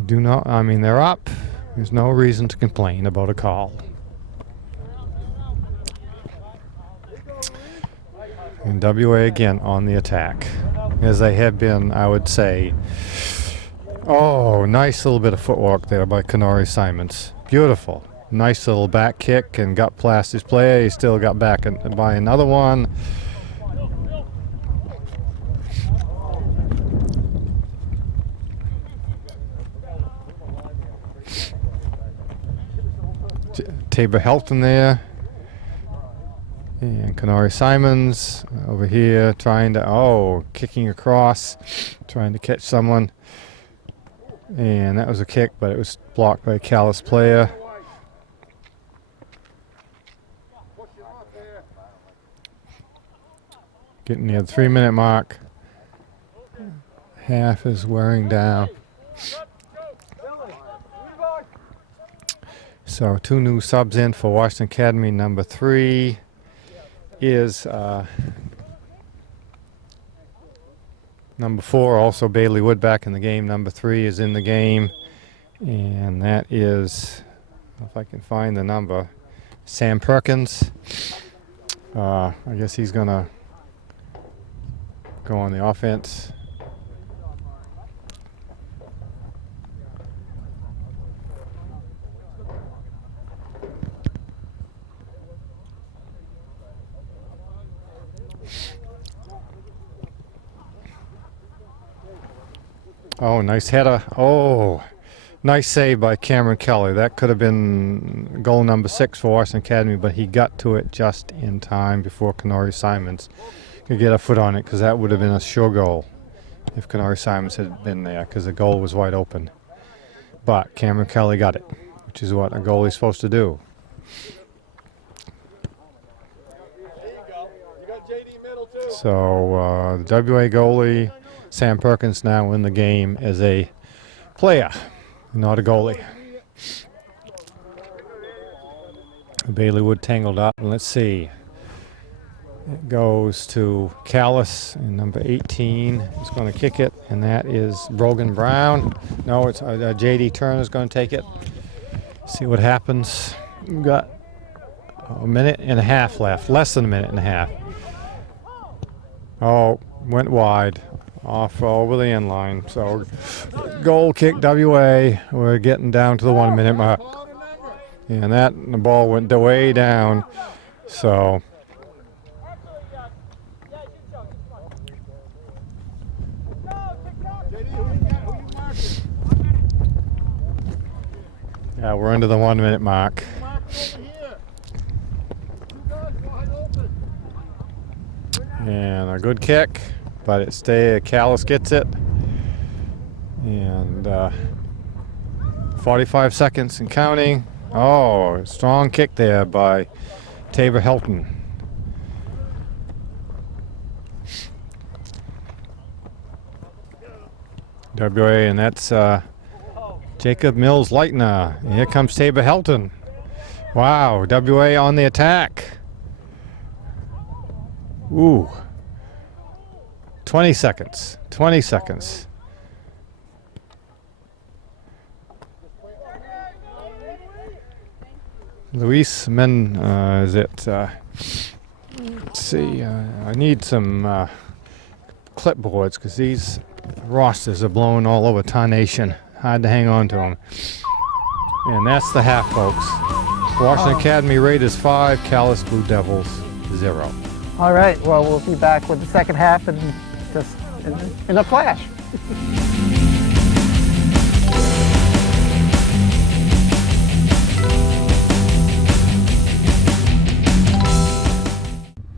Do not, I mean, they're up. There's no reason to complain about a call. And WA again on the attack, as they have been, I would say. Oh, nice little bit of footwork there by Kenori Simons. Beautiful. Nice little back kick and got past his player. He still got back by another one. Tabor Helton there. And Kenori Simons over here trying to, kicking across, trying to catch someone. And that was a kick, but it was blocked by a Calais player. Getting near the 3-minute mark. Half is wearing down. So 2 new subs in for Washington Academy. Number 3 is number 4, also Bailey Wood back in the game. Number 3 is in the game. And that is, if I can find the number, Sam Perkins. I guess he's going to go on the offense. Oh, nice header. Oh, Nice save by Cameron Kelly. That could have been goal number 6 for Washington Academy, but he got to it just in time before Kenori Simons could get a foot on it, because that would have been a sure goal if Kenori Simons had been there, because the goal was wide open. But Cameron Kelly got it, which is what a goalie's supposed to do. So the WA goalie, Sam Perkins, now in the game as a player, not a goalie. Bailey Wood tangled up, and let's see. It goes to Calais, and number 18 is going to kick it, and that is Brogan Brown. No, it's J.D. Turner's going to take it. See what happens. We've got a minute and a half left, less than a minute and a half. Oh, went wide, off over the end line. So goal kick WA. We're getting down to the 1 minute mark. And the ball went way down. So yeah, we're into the 1 minute mark. And a good kick, but Calais gets it. And 45 seconds and counting. Oh, strong kick there by Tabor Helton. WA, and that's Jacob Mills-Leitner. And here comes Tabor Helton. Wow, WA on the attack. Ooh. 20 seconds. 20 seconds. Luis Men, is it? Let's see. I need some clipboards, because these rosters are blowing all over Tarnation. Hard to hang on to them. And that's the half, folks. Washington Academy Raiders 5, Calais Blue Devils 0. All right, well, we'll be back with the second half and just in a flash.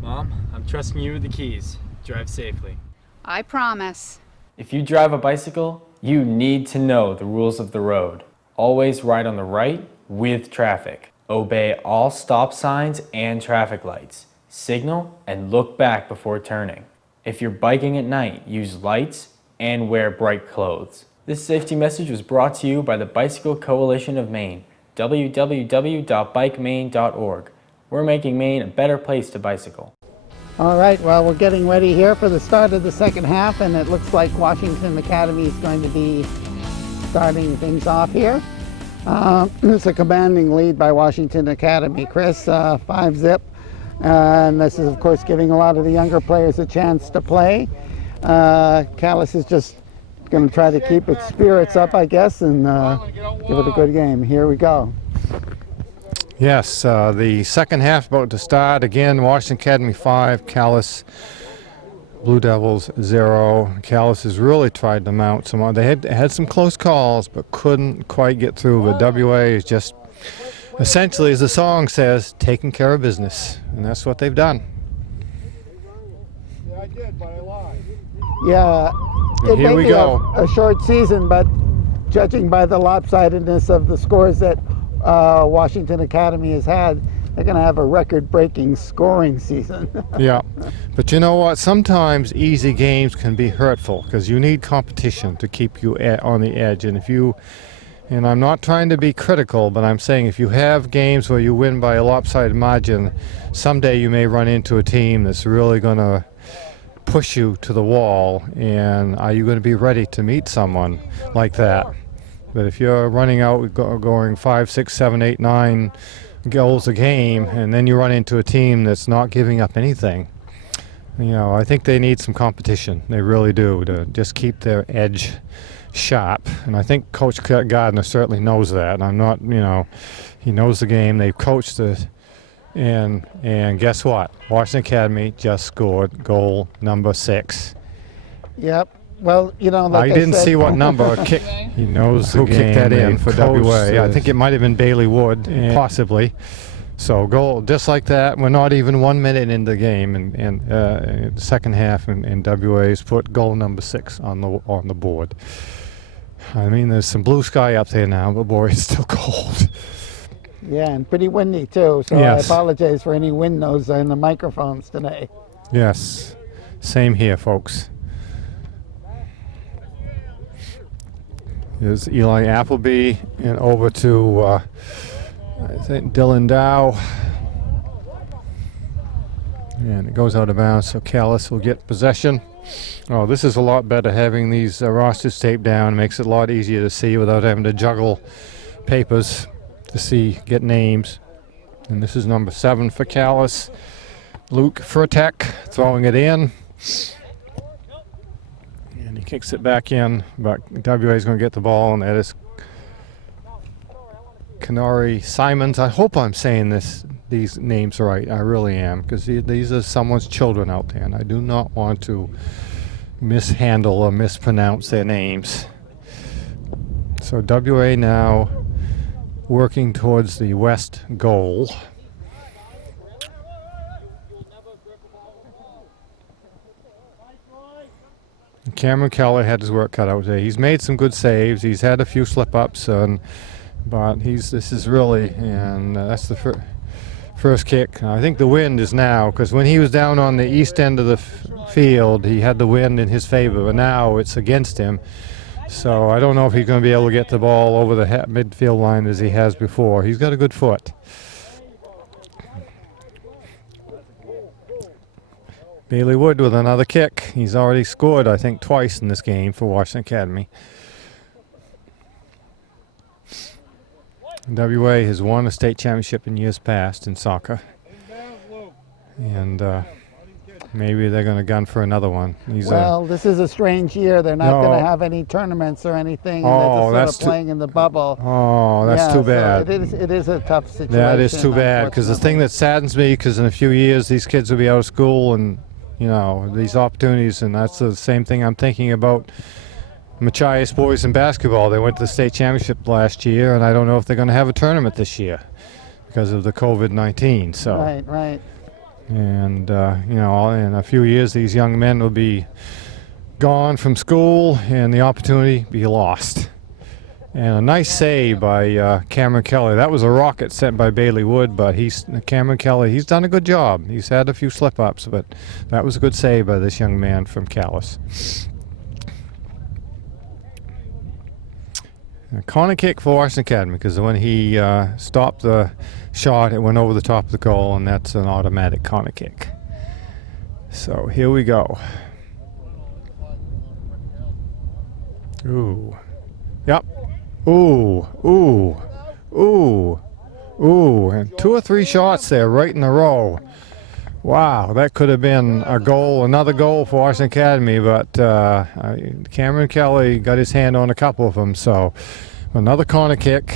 Mom, I'm trusting you with the keys. Drive safely. I promise. If you drive a bicycle, you need to know the rules of the road. Always ride on the right with traffic. Obey all stop signs and traffic lights. Signal and look back before turning. If you're biking at night, use lights and wear bright clothes. This safety message was brought to you by the Bicycle Coalition of Maine, www.bikemaine.org. We're making Maine a better place to bicycle. All right, well, we're getting ready here for the start of the second half, and it looks like Washington Academy is going to be starting things off here. It's a commanding lead by Washington Academy. Chris, 5-zip. And this is, of course, giving a lot of the younger players a chance to play. Calais is just going to try to keep its spirits up, I guess, and give it a good game. Here we go. Yes, the second half about to start. Again, Washington Academy 5, Calais Blue Devils 0. Calais has really tried to mount some. They had some close calls, but couldn't quite get through. But WA is just essentially, as the song says, taking care of business, and that's what they've done. Yeah, I did, but I lied. Yeah, it Here may we be go. a short season, but judging by the lopsidedness of the scores that Washington Academy has had, they're going to have a record-breaking scoring season. Yeah, but you know what? Sometimes easy games can be hurtful, because you need competition to keep you on the edge. And and I'm not trying to be critical, but I'm saying if you have games where you win by a lopsided margin, someday you may run into a team that's really going to push you to the wall. And are you going to be ready to meet someone like that? But if you're running out, going 5, 6, 7, 8, 9 goals a game, and then you run into a team that's not giving up anything, I think they need some competition. They really do, to just keep their edge sharp. And I think Coach Gardner certainly knows that. I'm not, he knows the game. They've coached it. And guess what? Washington Academy just scored goal number 6. Yep. Well, you know, like I didn't said, see what number kick He knows who the kicked that game. in for Coach WA. I says- think it might have been Bailey Wood, possibly. So goal just like that. We're not even 1 minute into the game, and the second half, and WA's put goal number 6 on the board. I mean, there's some blue sky up there now, but boy, it's still cold. yeah, and pretty windy too. So Yes. I apologize for any wind noise in the microphones today. Yes, same here, folks. Here's Eli Appleby, and over to I think Dylan Dow. And it goes out of bounds, so Calais will get possession. Oh, this is a lot better having these rosters taped down. Makes it a lot easier to see without having to juggle papers to get names. And this is number 7 for Calais. Luke Furtek throwing it in. And he kicks it back in, but WA is going to get the ball, and that is Canary Simons. I hope I'm saying these names right. I really am, because these are someone's children out there, and I do not want to mishandle or mispronounce their names. So WA now working towards the west goal. Cameron Kelly had his work cut out today. He's made some good saves. He's had a few slip-ups, but this is really, and that's the first kick. I think the wind is now, because when he was down on the east end of the field, he had the wind in his favor, but now it's against him. So I don't know if he's going to be able to get the ball over the midfield line as he has before. He's got a good foot. Bailey Wood with another kick. He's already scored, I think, twice in this game for Washington Academy. WA has won a state championship in years past in soccer. And maybe they're going to gun for another one. Well, this is a strange year. They're not going to have any tournaments or anything. And they're just sort of playing in the bubble. Oh, that's too bad. So it is a tough situation. That is too bad, because the thing that saddens me, because in a few years these kids will be out of school, and these opportunities, and that's the same thing I'm thinking about Machias boys in basketball. They went to the state championship last year, and I don't know if they're going to have a tournament this year because of the COVID-19. So, right. And in a few years, these young men will be gone from school, and the opportunity be lost. And a nice save by Cameron Kelly. That was a rocket sent by Bailey Wood, but Cameron Kelly, he's done a good job. He's had a few slip-ups, but that was a good save by this young man from Calais. A corner kick for Washington Academy, because when he stopped the shot, it went over the top of the goal, and that's an automatic corner kick. So here we go. Ooh. Yep. Ooh. And 2 or 3 shots there right in a row. Wow, that could have been a goal, another goal for Washington Academy, but Cameron Kelly got his hand on a couple of them. So another corner kick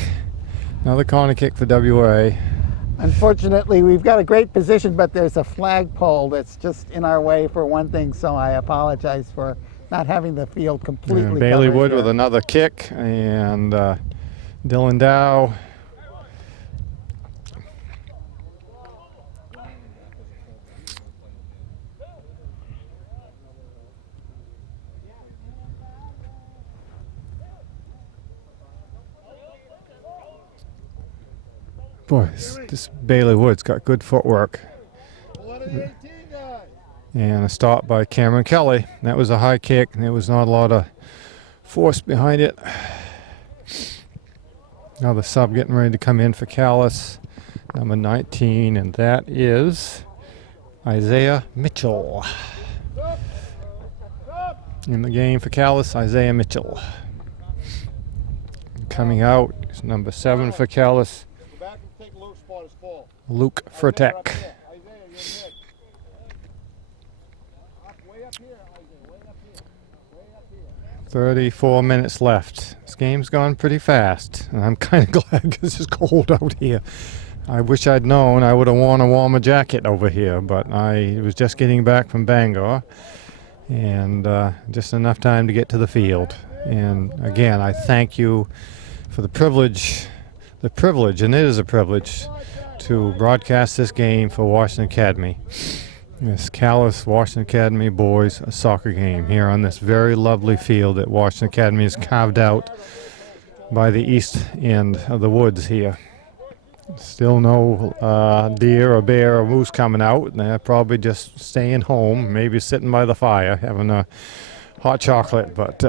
for WA. Unfortunately, we've got a great position, but there's a flagpole that's just in our way for one thing, so I apologize for not having the field completely And Bailey covered Wood here. with another kick, and Dylan Dow. Boy, this Bailey Wood's got good footwork. And a stop by Cameron Kelly. That was a high kick, and there was not a lot of force behind it. Now the sub getting ready to come in for Calais, number 19, and that is Isaiah Mitchell. In the game for Calais, Isaiah Mitchell. Coming out is number 7 for Calais, Luke Furtek. 34 minutes left. This game's gone pretty fast, and I'm kind of glad because it's cold out here. I wish I'd known. I would have worn a warmer jacket over here, but I was just getting back from Bangor, and just enough time to get to the field. And again, I thank you for the privilege, and it is a privilege, to broadcast this game for Washington Academy. This Calais Washington Academy boys soccer game here on this very lovely field that Washington Academy has carved out by the east end of the woods here. Still no deer or bear or moose coming out. They're probably just staying home, maybe sitting by the fire having a hot chocolate. But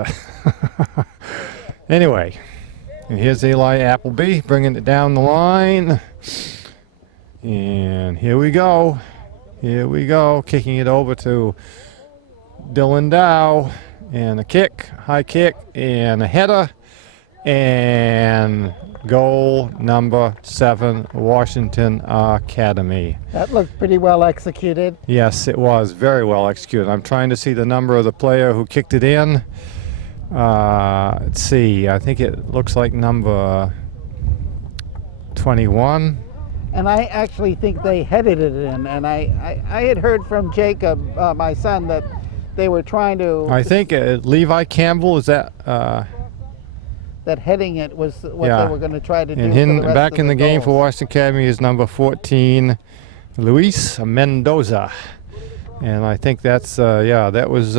anyway, and here's Eli Appleby bringing it down the line. And here we go. Here we go. Kicking it over to Dylan Dow. And a kick, high kick, and a header. And goal number 7, Washington Academy. That looked pretty well executed. Yes, it was very well executed. I'm trying to see the number of the player who kicked it in. Let's see. I think it looks like number 21. And I actually think they headed it in. And I had heard from Jacob, my son, that they were trying to... I think Levi Campbell, is that... that heading it was what Yeah. they were going to try to do. And for him the rest back of in the game for goals. Washington Academy is number 14, Luis Mendoza. And I think that's, that was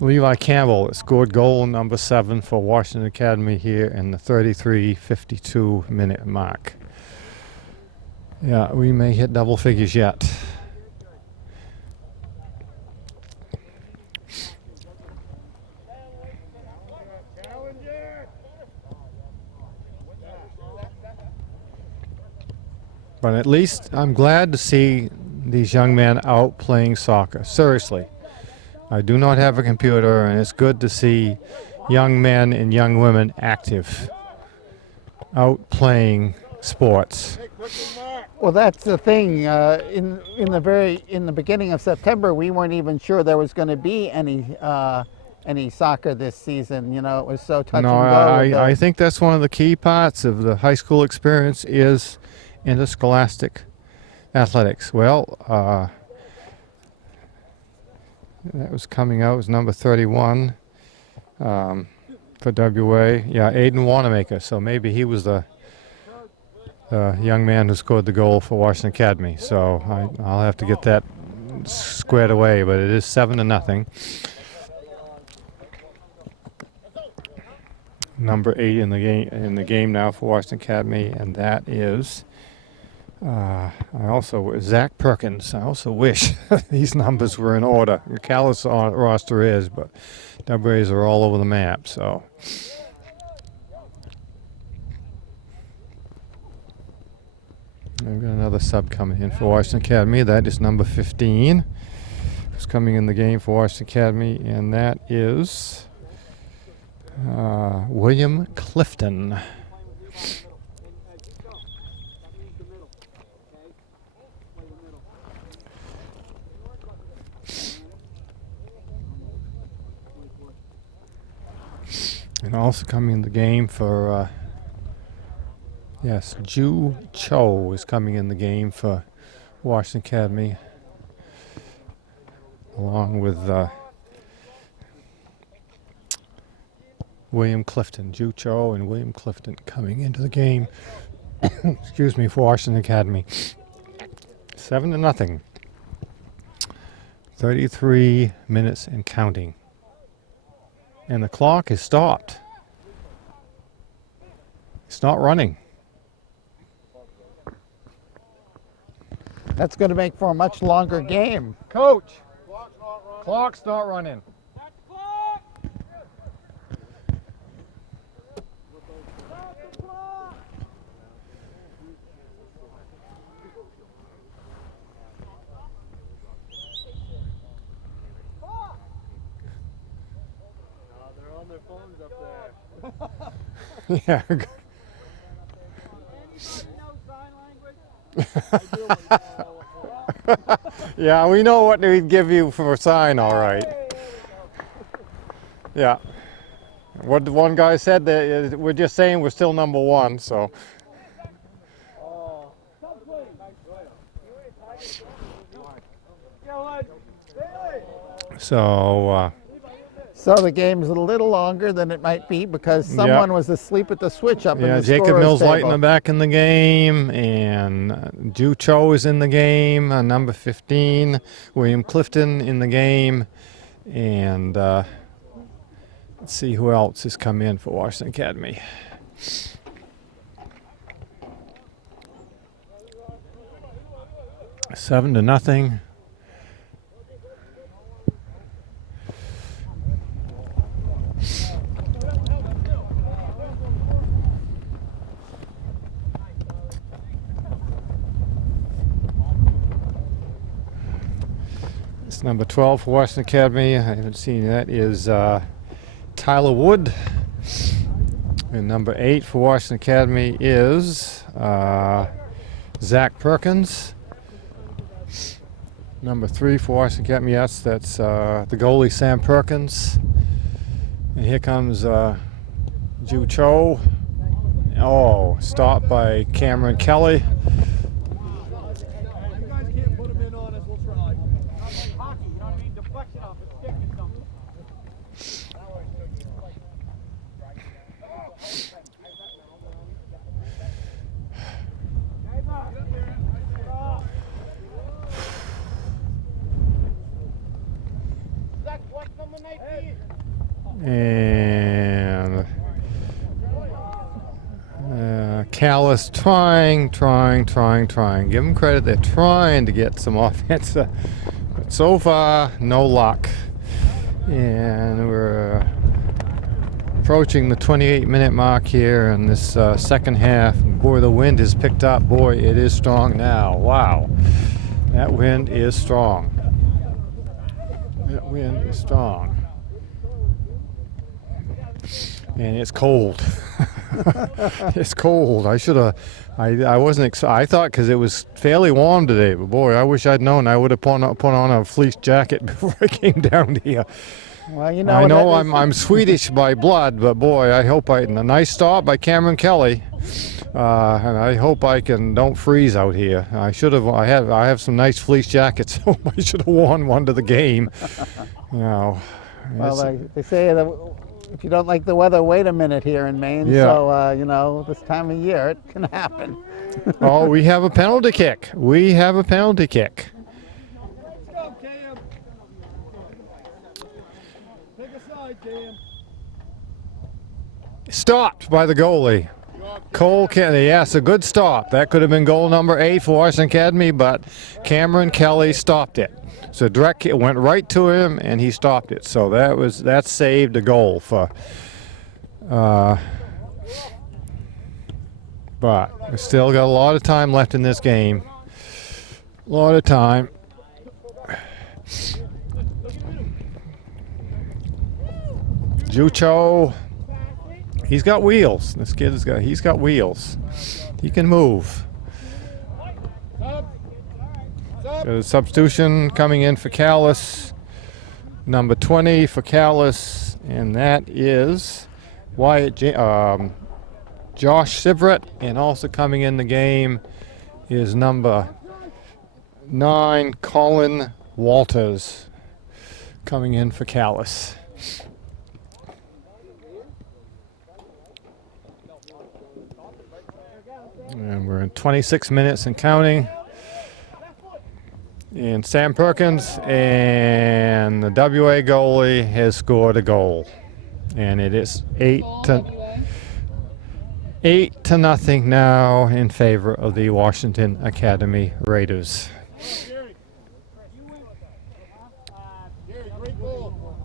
Levi Campbell that scored goal number 7 for Washington Academy here in the 33:52 minute mark. Yeah, we may hit double figures yet. But at least I'm glad to see these young men out playing soccer. Seriously. I do not have a computer, and it's good to see young men and young women active, out playing sports. Well, that's the thing. In the beginning of September, we weren't even sure there was going to be any soccer this season. You know, it was so touch No, and go. I think that's one of the key parts of the high school experience is interscholastic athletics. Well, that was coming out as number 31 for WA. Yeah, Aiden Wanamaker. So maybe he was the young man who scored the goal for Washington Academy. So I'll have to get that squared away. But it is 7-0. Number 8 in the game now for Washington Academy, and that is Zach Perkins. I also wish these numbers were in order. The Calais roster is, but WAs are all over the map. So I've got another sub coming in for Washington Academy. That is number 15, who's coming in the game for Washington Academy, and that is William Clifton. And also coming in the game for, Ju Cho is coming in the game for Washington Academy, along with William Clifton. Ju Cho and William Clifton coming into the game, excuse me, for Washington Academy. 7-0. 33 minutes and counting. And the clock is stopped. It's not running. That's going to make for a much longer game. Coach, clock's not running. Yeah. Yeah, we know what we'd give you for a sign, all right. Yeah. What the one guy said, that we're just saying we're still number 1, so. So, So the game's a little longer than it might be because someone was asleep at the switch up in yeah, the Jacob scorer's Mills table. Lighton back in the game, and Ju Cho is in the game, number 15. William Clifton in the game, and let's see who else has come in for Washington Academy. Seven to nothing. It's number 12 for Washington Academy. I haven't seen that. Is Tyler Wood. And number 8 for Washington Academy is Zach Perkins. Number 3 for Washington Academy, yes, that's the goalie Sam Perkins. And here comes Ju Cho. Oh, stopped by Cameron Kelly. You guys can't put them in on us, we'll try. Not like hockey, you know what I mean? Deflection off a stick or something. And Calais trying. Give them credit, they're trying to get some offense. But so far, no luck. And we're approaching the 28-minute mark here in this second half. Boy, the wind has picked up. Boy, it is strong now. Wow. That wind is strong. That wind is strong. And it's cold. It's cold. I should have. I wasn't. I thought because it was fairly warm today, but boy, I wish I'd known. I would have put on a fleece jacket before I came down here. Well, you know, I know I'm Swedish by blood, but boy, I hope a nice stop by Cameron Kelly, and I hope I don't freeze out here. I should have. I have some nice fleece jackets. So I should have worn one to the game. You know. Well, they say that if you don't like the weather, wait a minute here in Maine. Yeah. So, you know, this time of year, it can happen. Oh, we have a penalty kick. Let's go, Cam. Take a side, Cam. Stopped by the goalie. Cole Kennedy, yes, a good stop. That could have been goal number 8 for Washington Academy, but Cameron Kelly stopped it. So direct it went right to him, and he stopped it. So that saved a goal for. But we still got a lot of time left in this game. A lot of time. Ju Cho, he's got wheels. This kid he's got wheels. He can move. Got a substitution coming in for Calais. Number 20 for Calais, and that is Josh Sivret. And also coming in the game is number 9, Colin Walters, coming in for Calais. And we're in 26 minutes and counting. And Sam Perkins and the WA goalie has scored a goal. And it is 8 to nothing now in favor of the Washington Academy Raiders. Gary, great goal.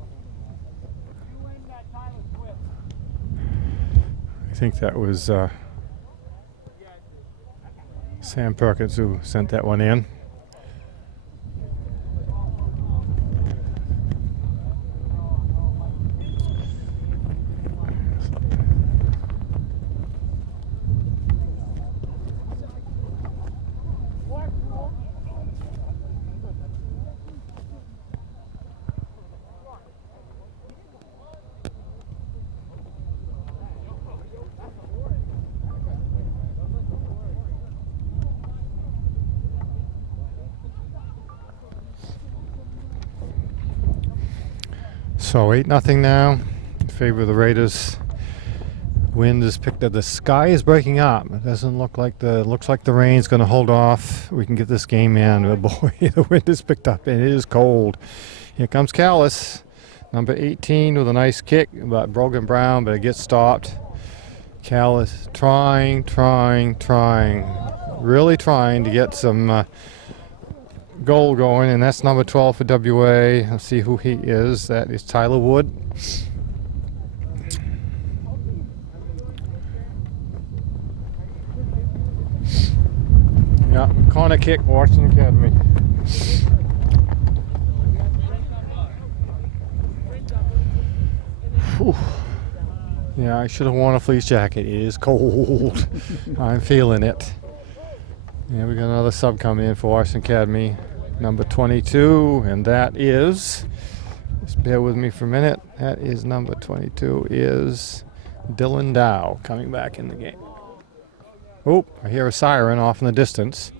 I think that was Sam Perkins who sent that one in. So 8-0 now in favor of the Raiders. Wind is picked up. The sky is breaking up. It doesn't look like looks like the rain's going to hold off. We can get this game in. But boy, the wind is picked up and it is cold. Here comes Calais, number 18 with a nice kick, but broken Brown, but it gets stopped. Calais trying, really trying to get some goal going, and that's number 12 for WA. Let's see who he is. That is Tyler Wood. Yeah, corner kick, Washington Academy. Whew. Yeah, I should have worn a fleece jacket. It is cold. I'm feeling it. And we got another sub coming in for Washington Academy, number 22, and that is, just bear with me for a minute, that is number 22 is Dylan Dow coming back in the game. Oh, I hear a siren off in the distance.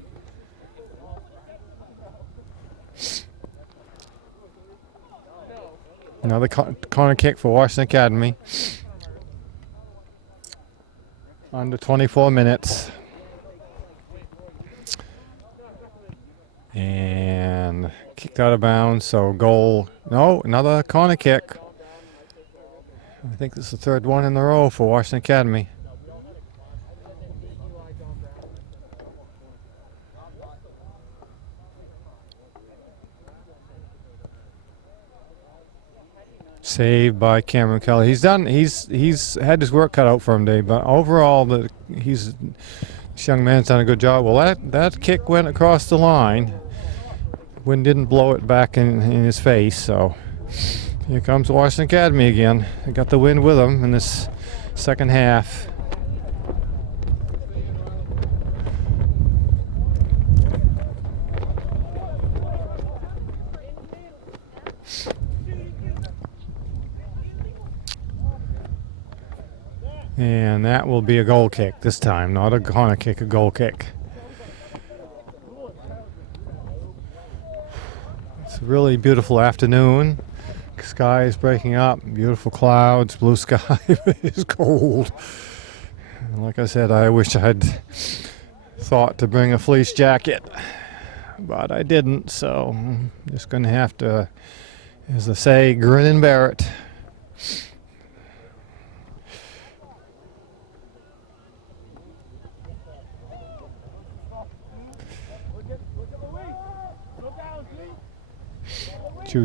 Another corner kick for Washington Academy. Under 24 minutes. And kicked out of bounds, so goal. No, another corner kick. I think this is the third one in a row for Washington Academy. Saved by Cameron Kelly. He's had his work cut out for him today, but overall, this young man's done a good job. Well, that kick went across the line. Wind didn't blow it back in his face, so here comes Washington Academy again. They got the wind with them in this second half. And that will be a goal kick this time, not a corner kick, a goal kick. It's a really beautiful afternoon. Sky is breaking up, beautiful clouds, blue sky. It's cold. And like I said, I wish I had thought to bring a fleece jacket, but I didn't, so I'm just going to have to, as they say, grin and bear it.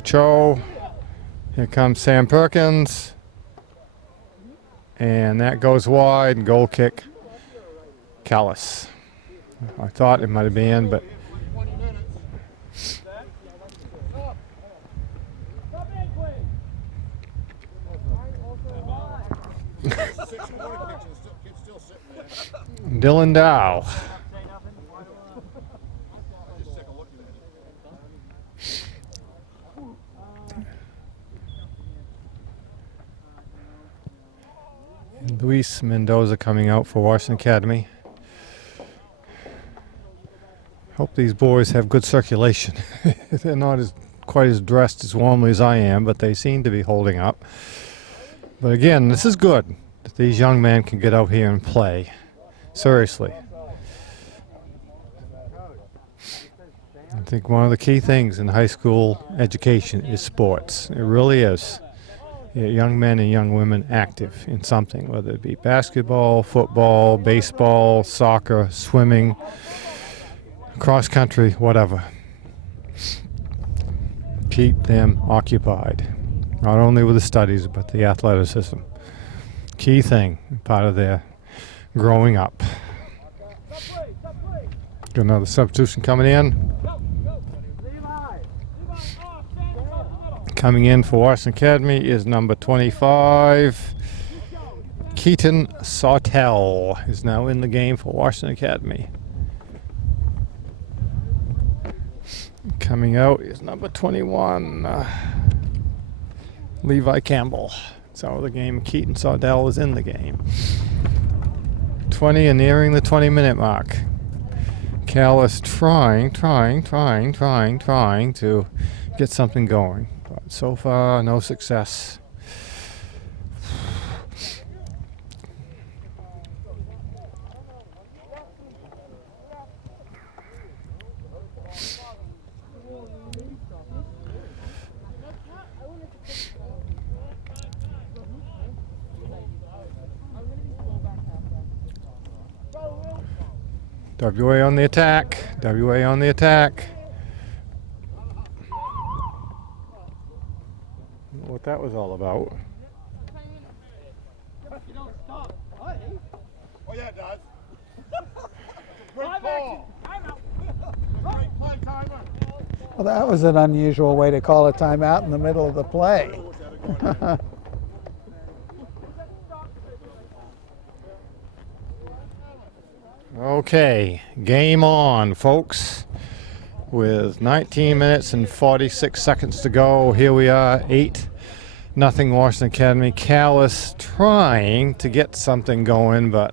Cho. Here comes Sam Perkins. And that goes wide. Goal kick. Calais. I thought it might have been, but. Dylan Dow. Luis Mendoza coming out for Washington Academy. Hope these boys have good circulation. They're not quite as dressed as warmly as I am, but they seem to be holding up. But again, this is good that these young men can get out here and play. Seriously. I think one of the key things in high school education is sports. It really is. Young men and young women active in something, whether it be basketball, football, baseball, soccer, swimming, cross country, whatever. Keep them occupied, not only with the studies, but the athleticism. Key thing, part of their growing up. Got another substitution coming in. Coming in for Washington Academy is number 25. Keaton Sawtell is now in the game for Washington Academy. Coming out is number 21, Levi Campbell. So the game, Keaton Sawtell is in the game. 20 and nearing the 20-minute mark. Calais trying to get something going. But So far, no success. WA on the attack. WA on the attack. Don't know what that was all about. You don't stop. Oh, yeah, it does. Great ball. Great play, timer. Well, that was an unusual way to call a timeout in the middle of the play. Okay, game on, folks. With 19 minutes and 46 seconds to go, here we are, 8-0 Washington Academy. Calais trying to get something going, but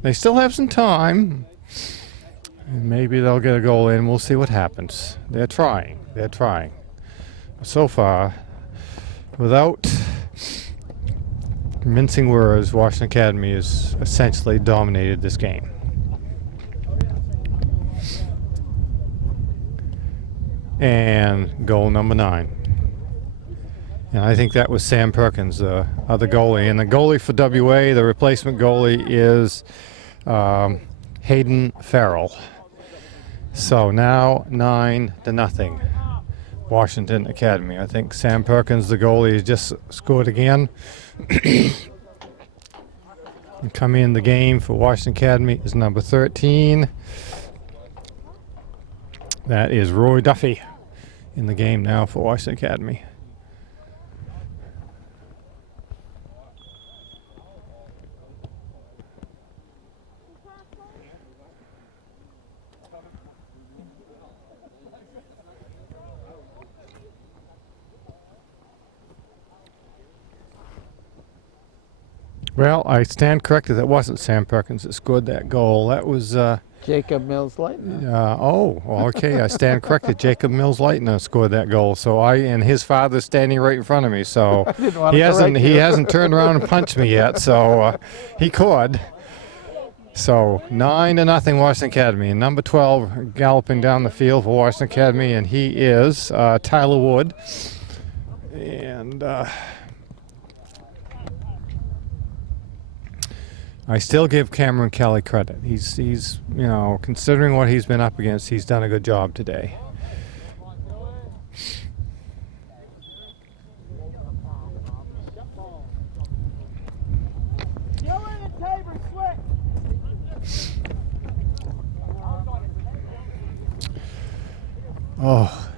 they still have some time. And maybe they'll get a goal in. We'll see what happens. They're trying. They're trying. So far, without mincing words, Washington Academy has essentially dominated this game. And goal number 9. And I think that was Sam Perkins, the other goalie. And the goalie for WA, the replacement goalie, is Hayden Farrell. So now 9-0 Washington Academy. I think Sam Perkins, the goalie, has just scored again. And coming in the game for Washington Academy is number 13. That is Roy Duffy in the game now for Washington Academy. Well, I stand corrected. That wasn't Sam Perkins that scored that goal. That was Jacob Mills-Lightner. well, okay. I stand corrected. Jacob Mills-Lightner scored that goal. So and his father's standing right in front of me. So didn't want he to hasn't correct he you. hasn't turned around and punched me yet. So he could. So 9-0 Washington Academy. And number 12 galloping down the field for Washington Academy, and he is Tyler Wood. And I still give Cameron Kelly credit. He's considering what he's been up against, he's done a good job today. Oh,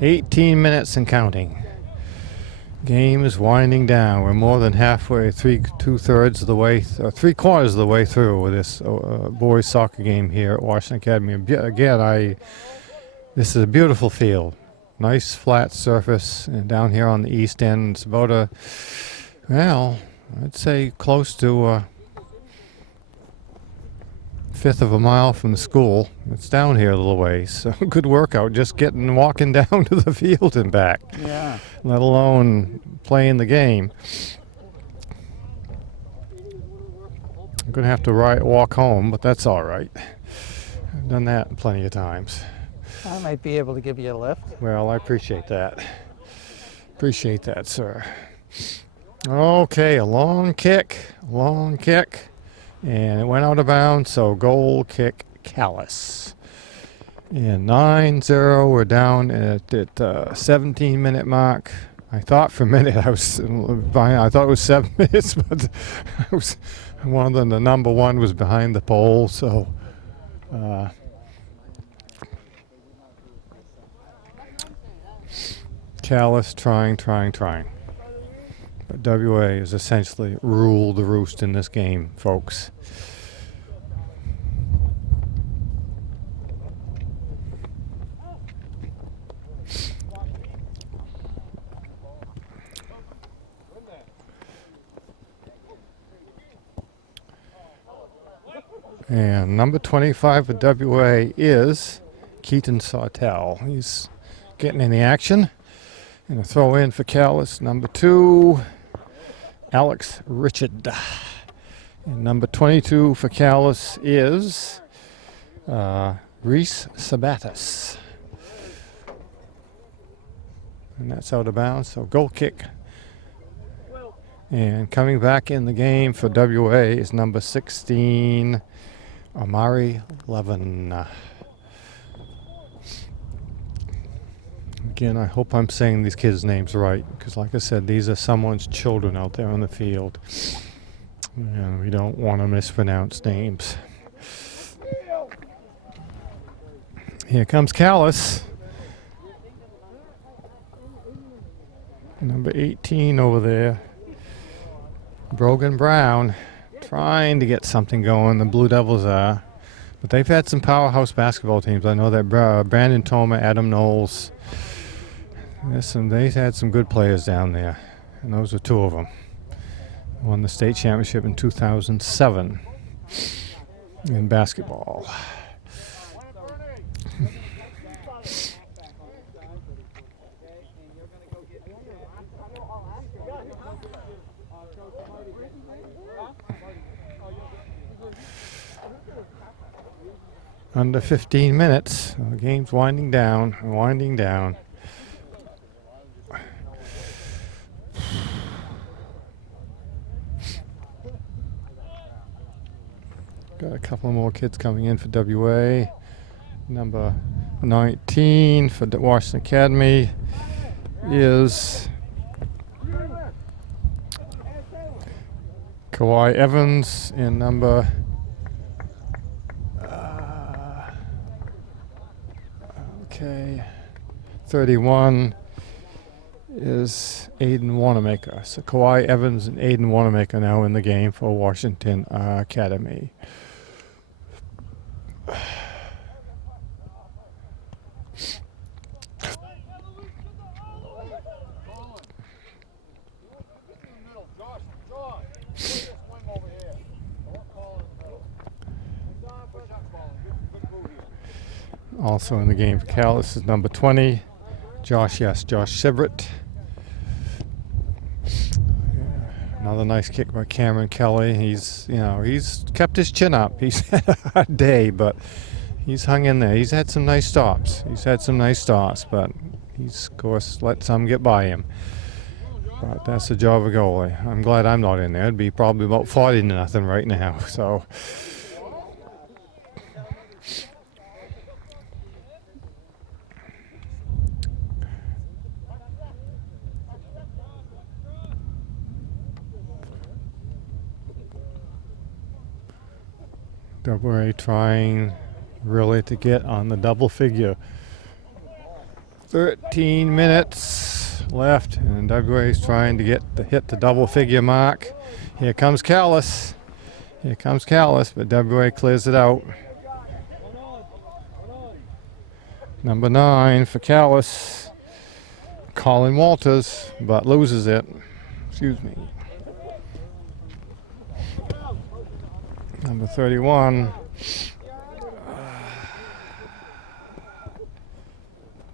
18 minutes and counting. Game is winding down. We're more than halfway, two-thirds of the way, 3/4 of the way through with this boys soccer game here at Washington Academy. Again, this is a beautiful field, nice flat surface, and down here on the east end, it's about I'd say close to a fifth of a mile from the school. It's down here a little ways, so good workout just walking down to the field and back. Yeah. Let alone playing the game. I'm going to have to walk home, but that's all right. I've done that plenty of times. I might be able to give you a lift. Well, I appreciate that. Appreciate that, sir. Okay, a long kick, and it went out of bounds, so goal kick Calais. And 9-0, we're down at 17-minute mark. I thought for a minute I thought it was 7 minutes, but I was one of them. The number 1 was behind the pole, so Calais trying. But WA has essentially ruled the roost in this game, folks. And number 25 for WA is Keaton Sawtell. He's getting in the action. And a throw in for Calais, number 2, Alex Richard. And number 22 for Calais is Reese Sabatis. And that's out of bounds, so goal kick. And coming back in the game for WA is number 16, Amari Levin. Again, I hope I'm saying these kids' names right, because like I said, these are someone's children out there on the field. And we don't want to mispronounce names. Here comes Calais. Number 18 over there. Brogan Brown trying to get something going. The Blue Devils are. But they've had some powerhouse basketball teams. I know that Brandon Toma, Adam Knowles. They've had some good players down there. And those are 2 of them. Won the state championship in 2007 in basketball. Under 15 minutes. The game's winding down. Got a couple more kids coming in for WA. Number 19 for the Washington Academy is Kawhi Evans, and number 31 is Aiden Wanamaker. So Kawhi Evans and Aiden Wanamaker now in the game for Washington Academy. Also in the game for Calais is number 20, Josh Sibert. Another nice kick by Cameron Kelly. He's kept his chin up. He's had a hard day, but he's hung in there. He's had some nice stops. But he's, of course, let some get by him. But that's the job of a goalie. I'm glad I'm not in there. It'd be probably about 40-0 right now. So. WA trying really to get on the double figure. 13 minutes left, and WA is trying to hit the double figure mark. Here comes Calais, but WA clears it out. Number 9 for Calais, Colin Walters, but loses it. Excuse me. Number 31.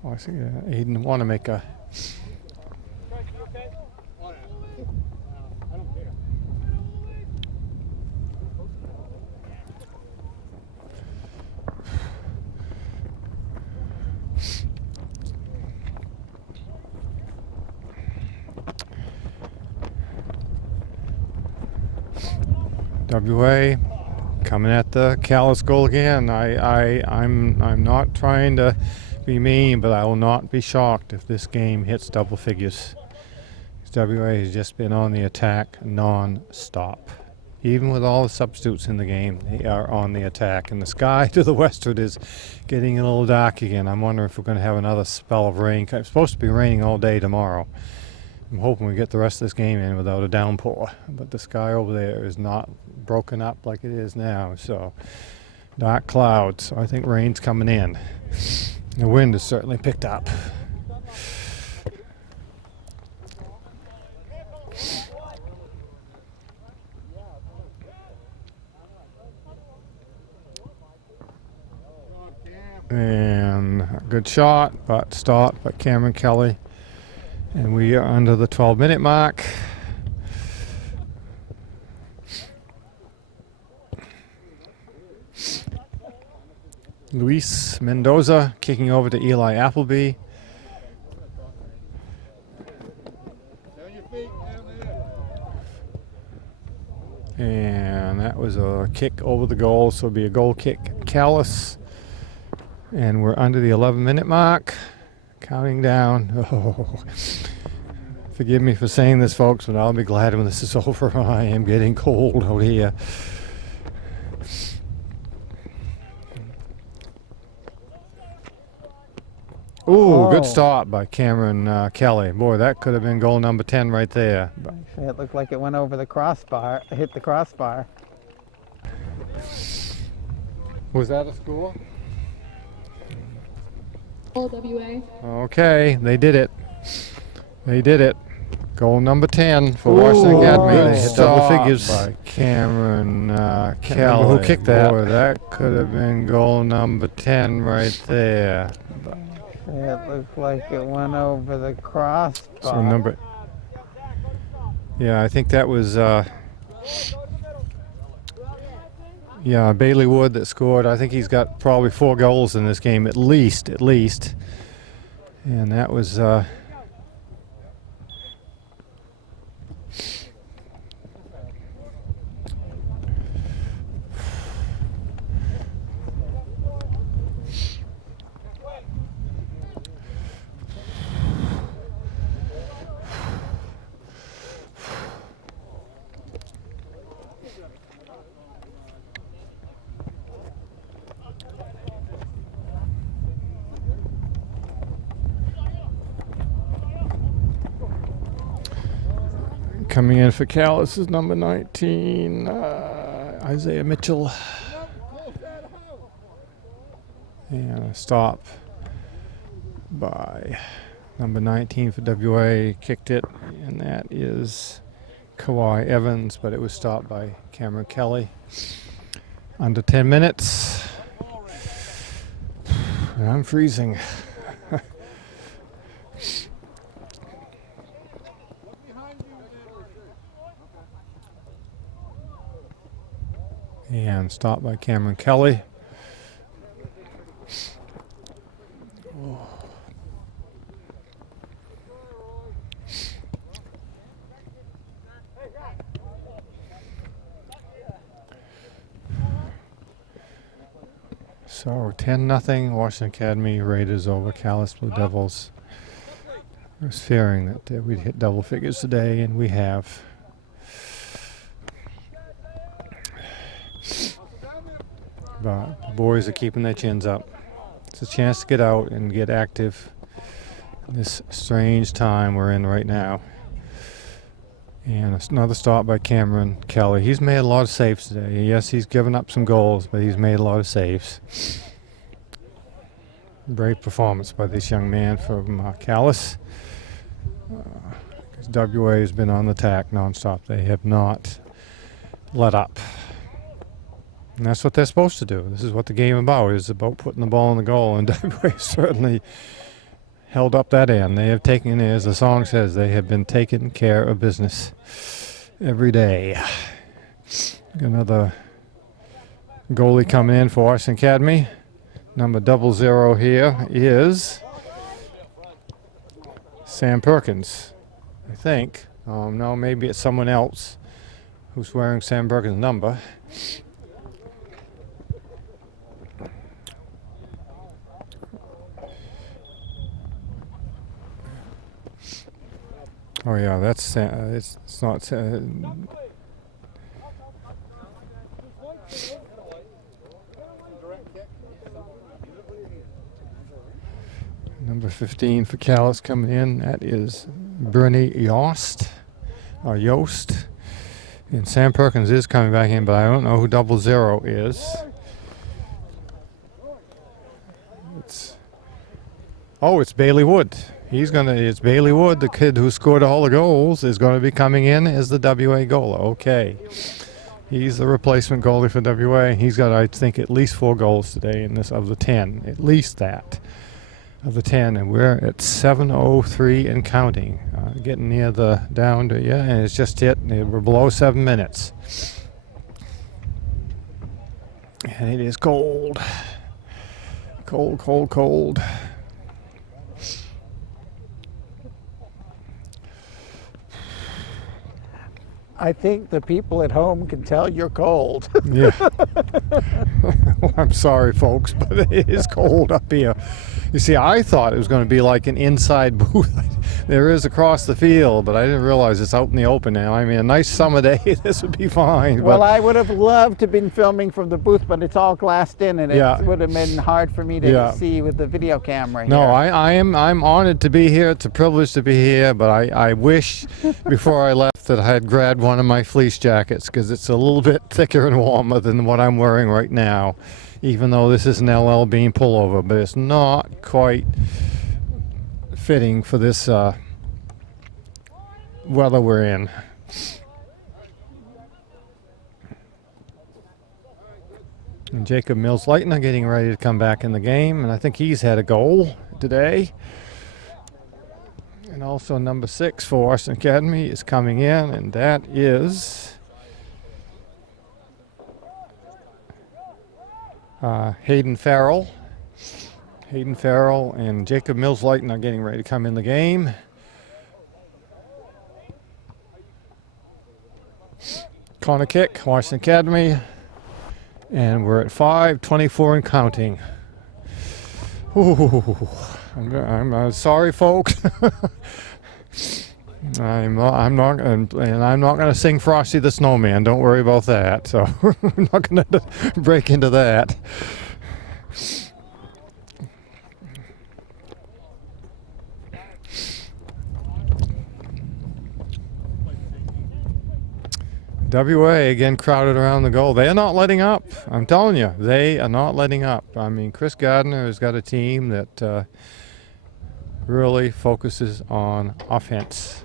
I see Aiden Wanamaker. WA coming at the Calais goal again. I'm not trying to be mean, but I will not be shocked if this game hits double figures. WA has just been on the attack non-stop. Even with all the substitutes in the game, they are on the attack. And the sky to the westward is getting a little dark again. I'm wondering if we're going to have another spell of rain. It's supposed to be raining all day tomorrow. I'm hoping we get the rest of this game in without a downpour. But the sky over there is not broken up like it is now. So dark clouds. So I think rain's coming in. The wind has certainly picked up. And a good shot, but stopped by Cameron Kelly. And we are under the 12-minute mark. Luis Mendoza kicking over to Eli Appleby. And that was a kick over the goal, so it'll be a goal kick, Calais. And we're under the 11-minute mark. Counting down. Oh. Forgive me for saying this, folks, but I'll be glad when this is over. I am getting cold out here. Ooh, good stop by Cameron Kelly. Boy, that could have been goal number 10 right there. Actually, it looked like it went over the crossbar, hit the crossbar. Was that a score? WA. Okay, they did it. They did it. Goal number 10 for Washington Academy. They hit double figures. By Cameron Kelly. Who kicked that? Boy, that could have been goal number 10 right there. It looked like it went over the crossbar. So number... Yeah, I think that was... Yeah, Bailey Wood that scored. I think he's got probably 4 goals in this game, at least. And that was... Coming in for Calais is number 19, Isaiah Mitchell. And a stop by number 19 for WA. Kicked it, and that is Kawhi Evans, but it was stopped by Cameron Kelly. Under 10 minutes. And I'm freezing. And stopped by Cameron Kelly. So 10-0 Washington Academy Raiders over Calais Blue Devils. I was fearing that we'd hit double figures today, and we have. But the boys are keeping their chins up. It's a chance to get out and get active in this strange time we're in right now. And another stop by Cameron Kelly. He's made a lot of saves today. Yes, he's given up some goals, but he's made a lot of saves. Brave performance by this young man from Calais. WA has been on the attack nonstop. They have not let up. And that's what they're supposed to do. This is what the game is about putting the ball in the goal. And WA certainly held up that end. They have taken, as the song says, they have been taking care of business every day. Got another goalie coming in for Washington Academy. Number 00 here is Sam Perkins, I think. No, maybe it's someone else who's wearing Sam Perkins' number. Oh yeah, that's it's not. Number 15 for Calais coming in. That is Bernie Yost. And Sam Perkins is coming back in, but I don't know who 00 is. It's Bailey Wood. It's Bailey Wood, the kid who scored all the goals, is going to be coming in as the WA goalie. Okay. He's the replacement goalie for WA. He's got, I think, at least 4 goals today in this of the 10. At least that. of the 10, and we're at 7:03 and counting. Getting near the down to, yeah, and it's just hit. We're below 7 minutes. And it is cold. Cold, cold, cold. I think the people at home can tell you're cold. Yeah. Well, I'm sorry, folks, but it is cold up here. You see, I thought it was going to be like an inside booth. There is across the field, but I didn't realize it's out in the open now. I mean, a nice summer day, this would be fine. Well, But I would have loved to have been filming from the booth, but it's all glassed in, and Yeah. it would have been hard for me to Yeah. see with the video camera no, here. I'm honored to be here. It's a privilege to be here, but I wish before I left that I had grabbed one of my fleece jackets, because it's a little bit thicker and warmer than what I'm wearing right now, even though this is an LL Bean pullover, but it's not quite fitting for this weather we're in. And Jacob Mills-Leitner getting ready to come back in the game, and I think he's had a goal today. And also number 6 for Washington Academy is coming in, and that is Hayden Farrell. Hayden Farrell and Jacob Mills-Leitner are getting ready to come in the game. Corner kick, Washington Academy. And we're at 5:24 and counting. Ooh, I'm sorry, folks. I'm not going to sing Frosty the Snowman. Don't worry about that. So I'm not going to break into that. WA again crowded around the goal. They are not letting up. I'm telling you, they are not letting up. I mean, Chris Gardner has got a team that really focuses on offense.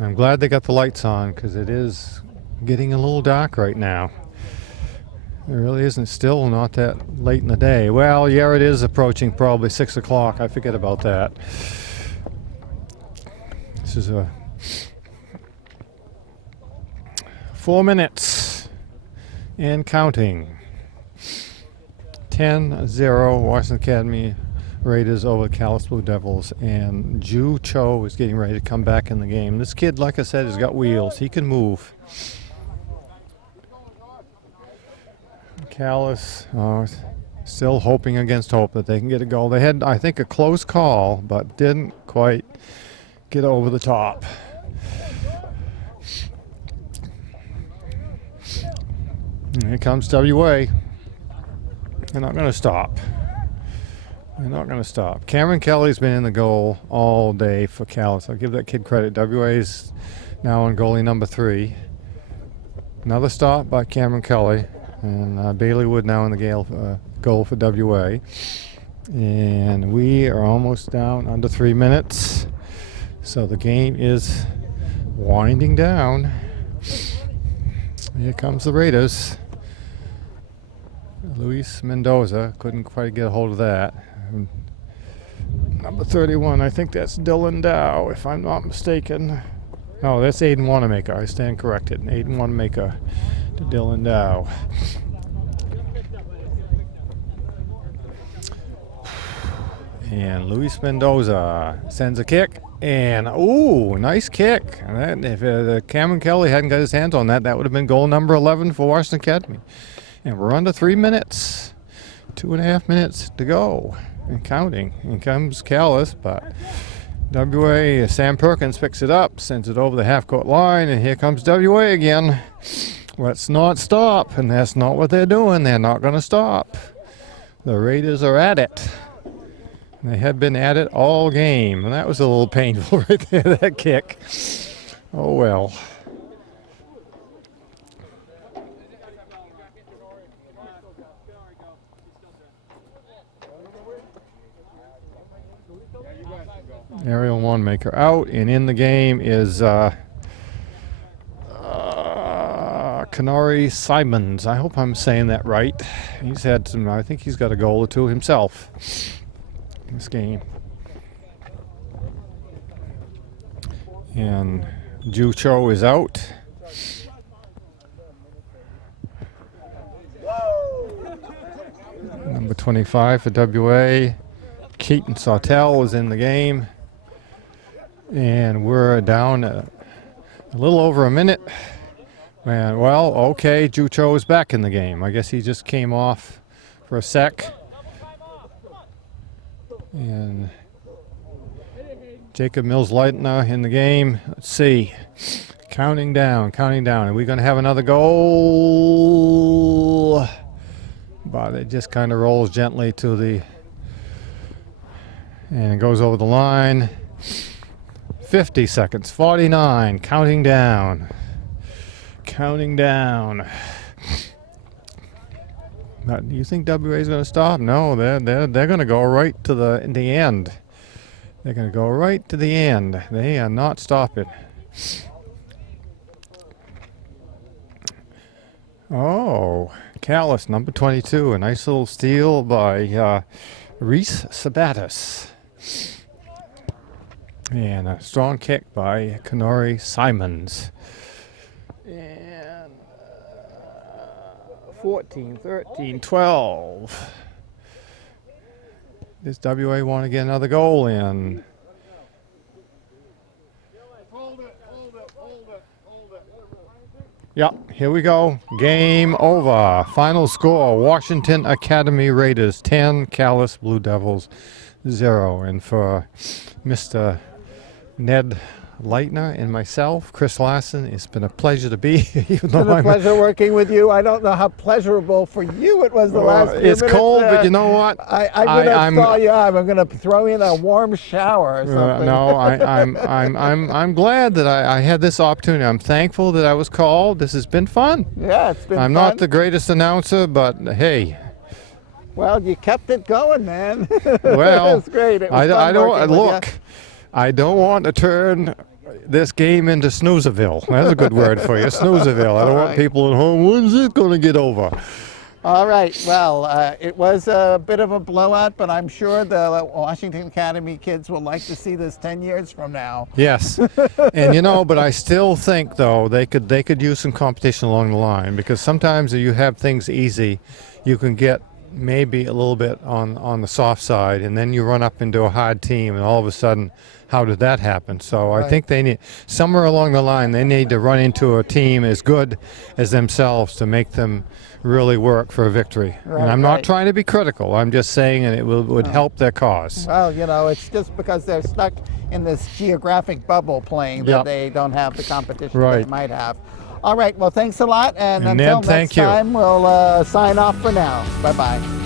I'm glad they got the lights on, because it is getting a little dark right now. It really isn't, still not that late in the day. Well, yeah, it is approaching probably 6 o'clock. I forget about that. This is 4 minutes and counting. 10-0 Washington Academy Raiders over the Calais Blue Devils, and Ju Cho is getting ready to come back in the game. This kid, like I said, has got wheels. He can move. Calais still hoping against hope that they can get a goal. They had, I think, a close call, but didn't quite get over the top. And here comes WA. They're not going to stop. They're not going to stop. Cameron Kelly's been in the goal all day for Calais. I'll give that kid credit. WA's now on goalie number 3. Another stop by Cameron Kelly. And Bailey Wood now in the goal for WA. And we are almost down under 3 minutes. So the game is winding down. Here comes the Raiders. Luis Mendoza couldn't quite get a hold of that. Number 31, I think that's Dylan Dow, if I'm not mistaken. No, that's Aiden Wanamaker. I stand corrected. Aiden Wanamaker to Dylan Dow. And Luis Mendoza sends a kick. And, ooh, nice kick. And that, if Cameron Kelly hadn't got his hands on that, that would have been goal number 11 for Washington Academy. And we're under 3 minutes. 2.5 minutes to go. And counting. In comes Calais, but WA, Sam Perkins picks it up, sends it over the half-court line, and here comes WA again. Let's not stop, and that's not what they're doing. They're not going to stop. The Raiders are at it. They had been at it all game, and that was a little painful right there, that kick. Oh well. Aerial one maker out, and in the game is Canary Simons. I hope I'm saying that right. He's had some, I think he's got a goal or two himself in this game. And Ju Cho is out. Number 25 for WA. Keaton Sawtell is in the game. And we're down a little over a minute. And well, okay, Ju Cho is back in the game. I guess he just came off for a sec. And Jacob Mills-Leitner in the game. Let's see. Counting down. Are we going to have another goal? But it just kind of rolls gently to the... and it goes over the line. 50 seconds. 49. Counting down. But do you think WA is going to stop? No, they're going to go right to the end. They're going to go right to the end. They are not stopping. Oh, Calais, number 22. A nice little steal by Reese Sabatis. And a strong kick by Canary Simons. And 14, 13, 12. Does WA want to get another goal in? Hold it. Yep, here we go. Game over. Final score, Washington Academy Raiders 10, Calais Blue Devils 0. And for Mr. Ned Leitner and myself, Chris Larson, it's been a pleasure to be here. It's been a pleasure working with you. I don't know how pleasurable for you it was the last few it's minutes. cold, but you know what? I'm going to thaw you out. I'm going to throw in a warm shower or something. No, I'm glad that I had this opportunity. I'm thankful that I was called. This has been fun. Yeah, it's been I'm fun. not the greatest announcer, but hey. Well, you kept it going, man. Well, it's great. It was I fun don't working with look. you. I don't want to turn this game into Snoozerville. That's a good word for you, Snoozerville. I don't want people at home. When's this going to get over? All right. Well, it was a bit of a blowout, but I'm sure the Washington Academy kids will like to see this 10 years from now. Yes, and but I still think though they could use some competition along the line, because sometimes if you have things easy, you can get maybe a little bit on the soft side, and then you run up into a hard team, and all of a sudden, how did that happen? So I think they need, somewhere along the line, they need to run into a team as good as themselves to make them really work for a victory. Right, and I'm not trying to be critical. I'm just saying it would help their cause. Well, it's just because they're stuck in this geographic bubble playing that they don't have the competition they might have. All right. Well, thanks a lot. And until Ned, next time, we'll sign off for now. Bye-bye.